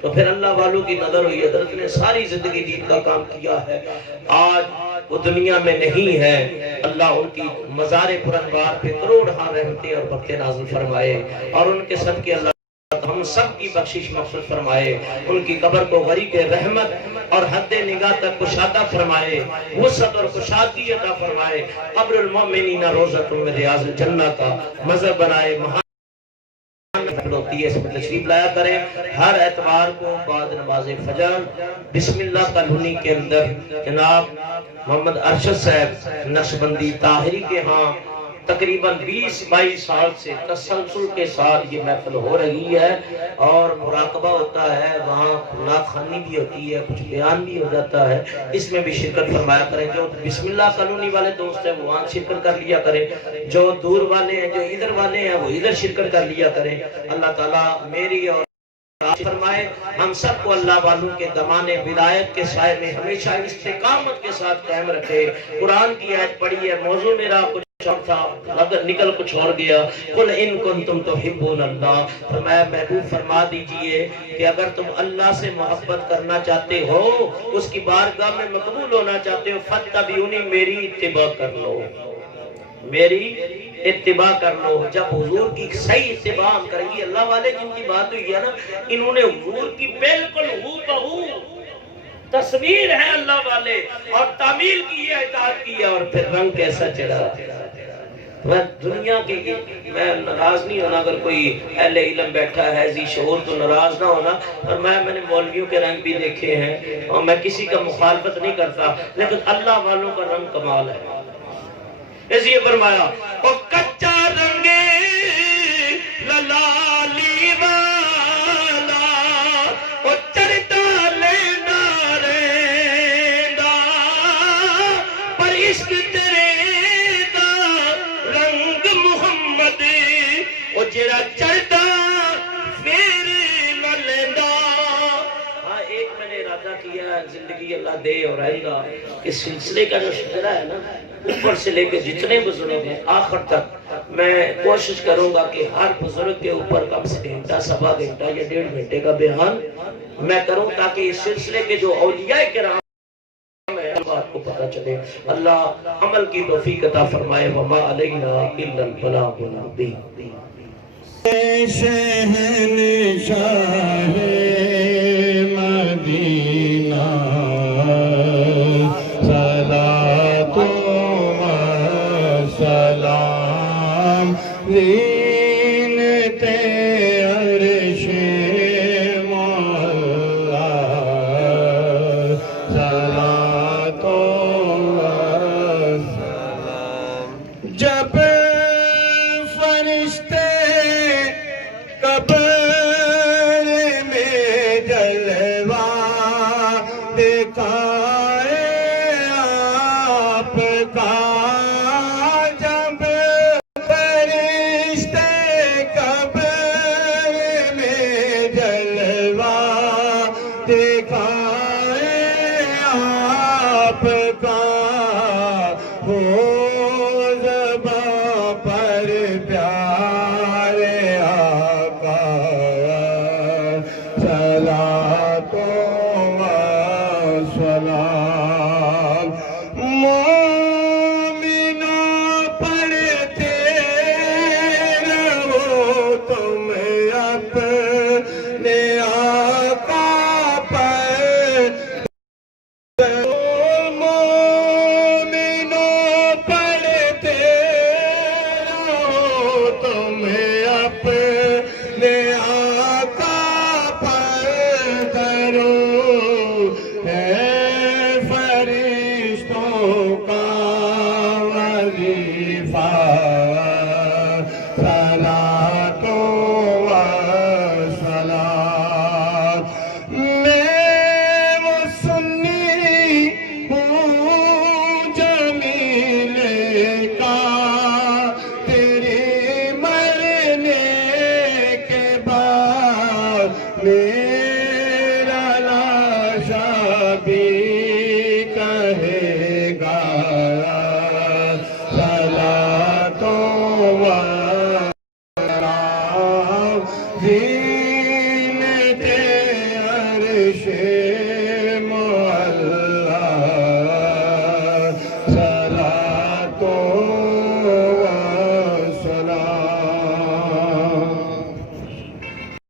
تو پھر اللہ والوں کی نظر ہوئی. حضرت نے ساری زندگی دین کا کام کیا ہے. آج وہ دنیا میں نہیں ہے. اللہ ان کی مزار پر انوار پہ کروڑ ہاں رحمتیں اور برکتیں نازل فرمائے، اور ان کے صدقے اللہ ہم سب کی بخشش مغفرت فرمائے، ان کی قبر کو غریق رحمت اور حد نگاہ تک کشادہ فرمائے، وسعت اور کشادگی عطا فرمائے، قبر المؤمنین روضۃ من ریاض الجنہ کا مذہب بنائے۔ ہوتی ہے اس میں تشریف لایا کریں ہر اتوار کو بعد نماز فجر بسم اللہ کالونی کے اندر جناب محمد ارشد صاحب نقشبندی طاہری کے ہاں تقریباً 20-22 سال سے تسلسل کے ساتھ یہ محفل ہو رہی ہے اور مراقبہ ہوتا ہے، وہاں نعت خوانی بھی ہوتی ہے، کچھ بیان بھی ہو جاتا ہے، اس میں بھی شرکت فرمایا کریں۔ جو بسم اللہ کالونی والے دوست ہیں وہ وہاں شرکت کر لیا کریں، جو دور والے ہیں جو ادھر والے ہیں وہ ادھر شرکت کر لیا کریں۔ اللہ تعالیٰ میری اور فرمائے ہم سب کو اللہ والوں کے دمان ولایت کے سائے میں ہمیشہ استقامت کے ساتھ قائم رکھے۔ قرآن کی آیت پڑھی ہے، موضوع میرا کچھ تھا نکل کچھ اور گیا، قل ان کنتم تحبون اللہ، فرمایا محبوب فرما دیجئے کہ اگر تم اللہ سے محبت کرنا چاہتے ہو، اس کی بارگاہ میں مقبول ہونا چاہتے ہو، فاتبعونی، میری اتباع کر لو، میری اتباع کر لو۔ جب حضور کی صحیح اتباع ہم کریں گے، اللہ والے جن کی بات ہوئی ہے نا، انہوں نے حضور کی بالکل ہو بہو تصویر ہے اللہ والے، اور تعمیل کی ہے، اطاعت کی ہے، اور پھر رنگ کیسا چڑھا۔ میں دنیا کے میں ناراض نہیں ہونا، اگر کوئی اہل علم بیٹھا ہے ذی شعور تو ناراض نہ ہونا، اور میں نے مولویوں کے رنگ بھی دیکھے ہیں اور میں کسی کا مخالفت نہیں کرتا، لیکن اللہ والوں کا رنگ کمال ہے۔ اس لیے فرمایا او کچا رنگے للالی والا او چڑھتا لینا ریندہ پر عشق تیرے دا رنگ محمد او جڑا چڑھتا میرے للیندہ۔ ہاں ایک میں نے ارادہ کیا زندگی اللہ دے اور رہے گا، اس سلسلے کا جو شجرہ ہے نا، اوپر سے لے کے جتنے بزرگ ہیں آخر تک میں کوشش کروں گا کہ ہر بزرگ کے اوپر کم سے گھنٹہ، سوا گھنٹہ یا 1.5 گھنٹے کا بیان میں کروں، تاکہ اس سلسلے کے جو اولیاء کرام ہیں بات کو پتہ چلے۔ اللہ عمل کی توفیق عطا فرمائے۔ وما علینا الا البلاغ المبین۔ شہنشاہ مدینہ صلاۃ و سلام زینت عرش مولا صلاۃ و سلام۔ جب فرشتے قبر میں جلوہ دکھائے آپ کا، جب فرشتے قبر میں جلوہ دکھائے آپ کا، ہو زباں پر پیارے آقا صلاۃ و سلام۔ مومنوں پڑھتے رہو تم اپنے آقا پر، مومنوں پڑھتے رہو تم اپنے آقا پر درود ہے فرشتوں کا وظیفہ صلاۃ و سلام۔ میں وہ سنی ہوں جمیل کا، تیری مرنے کے بعد میں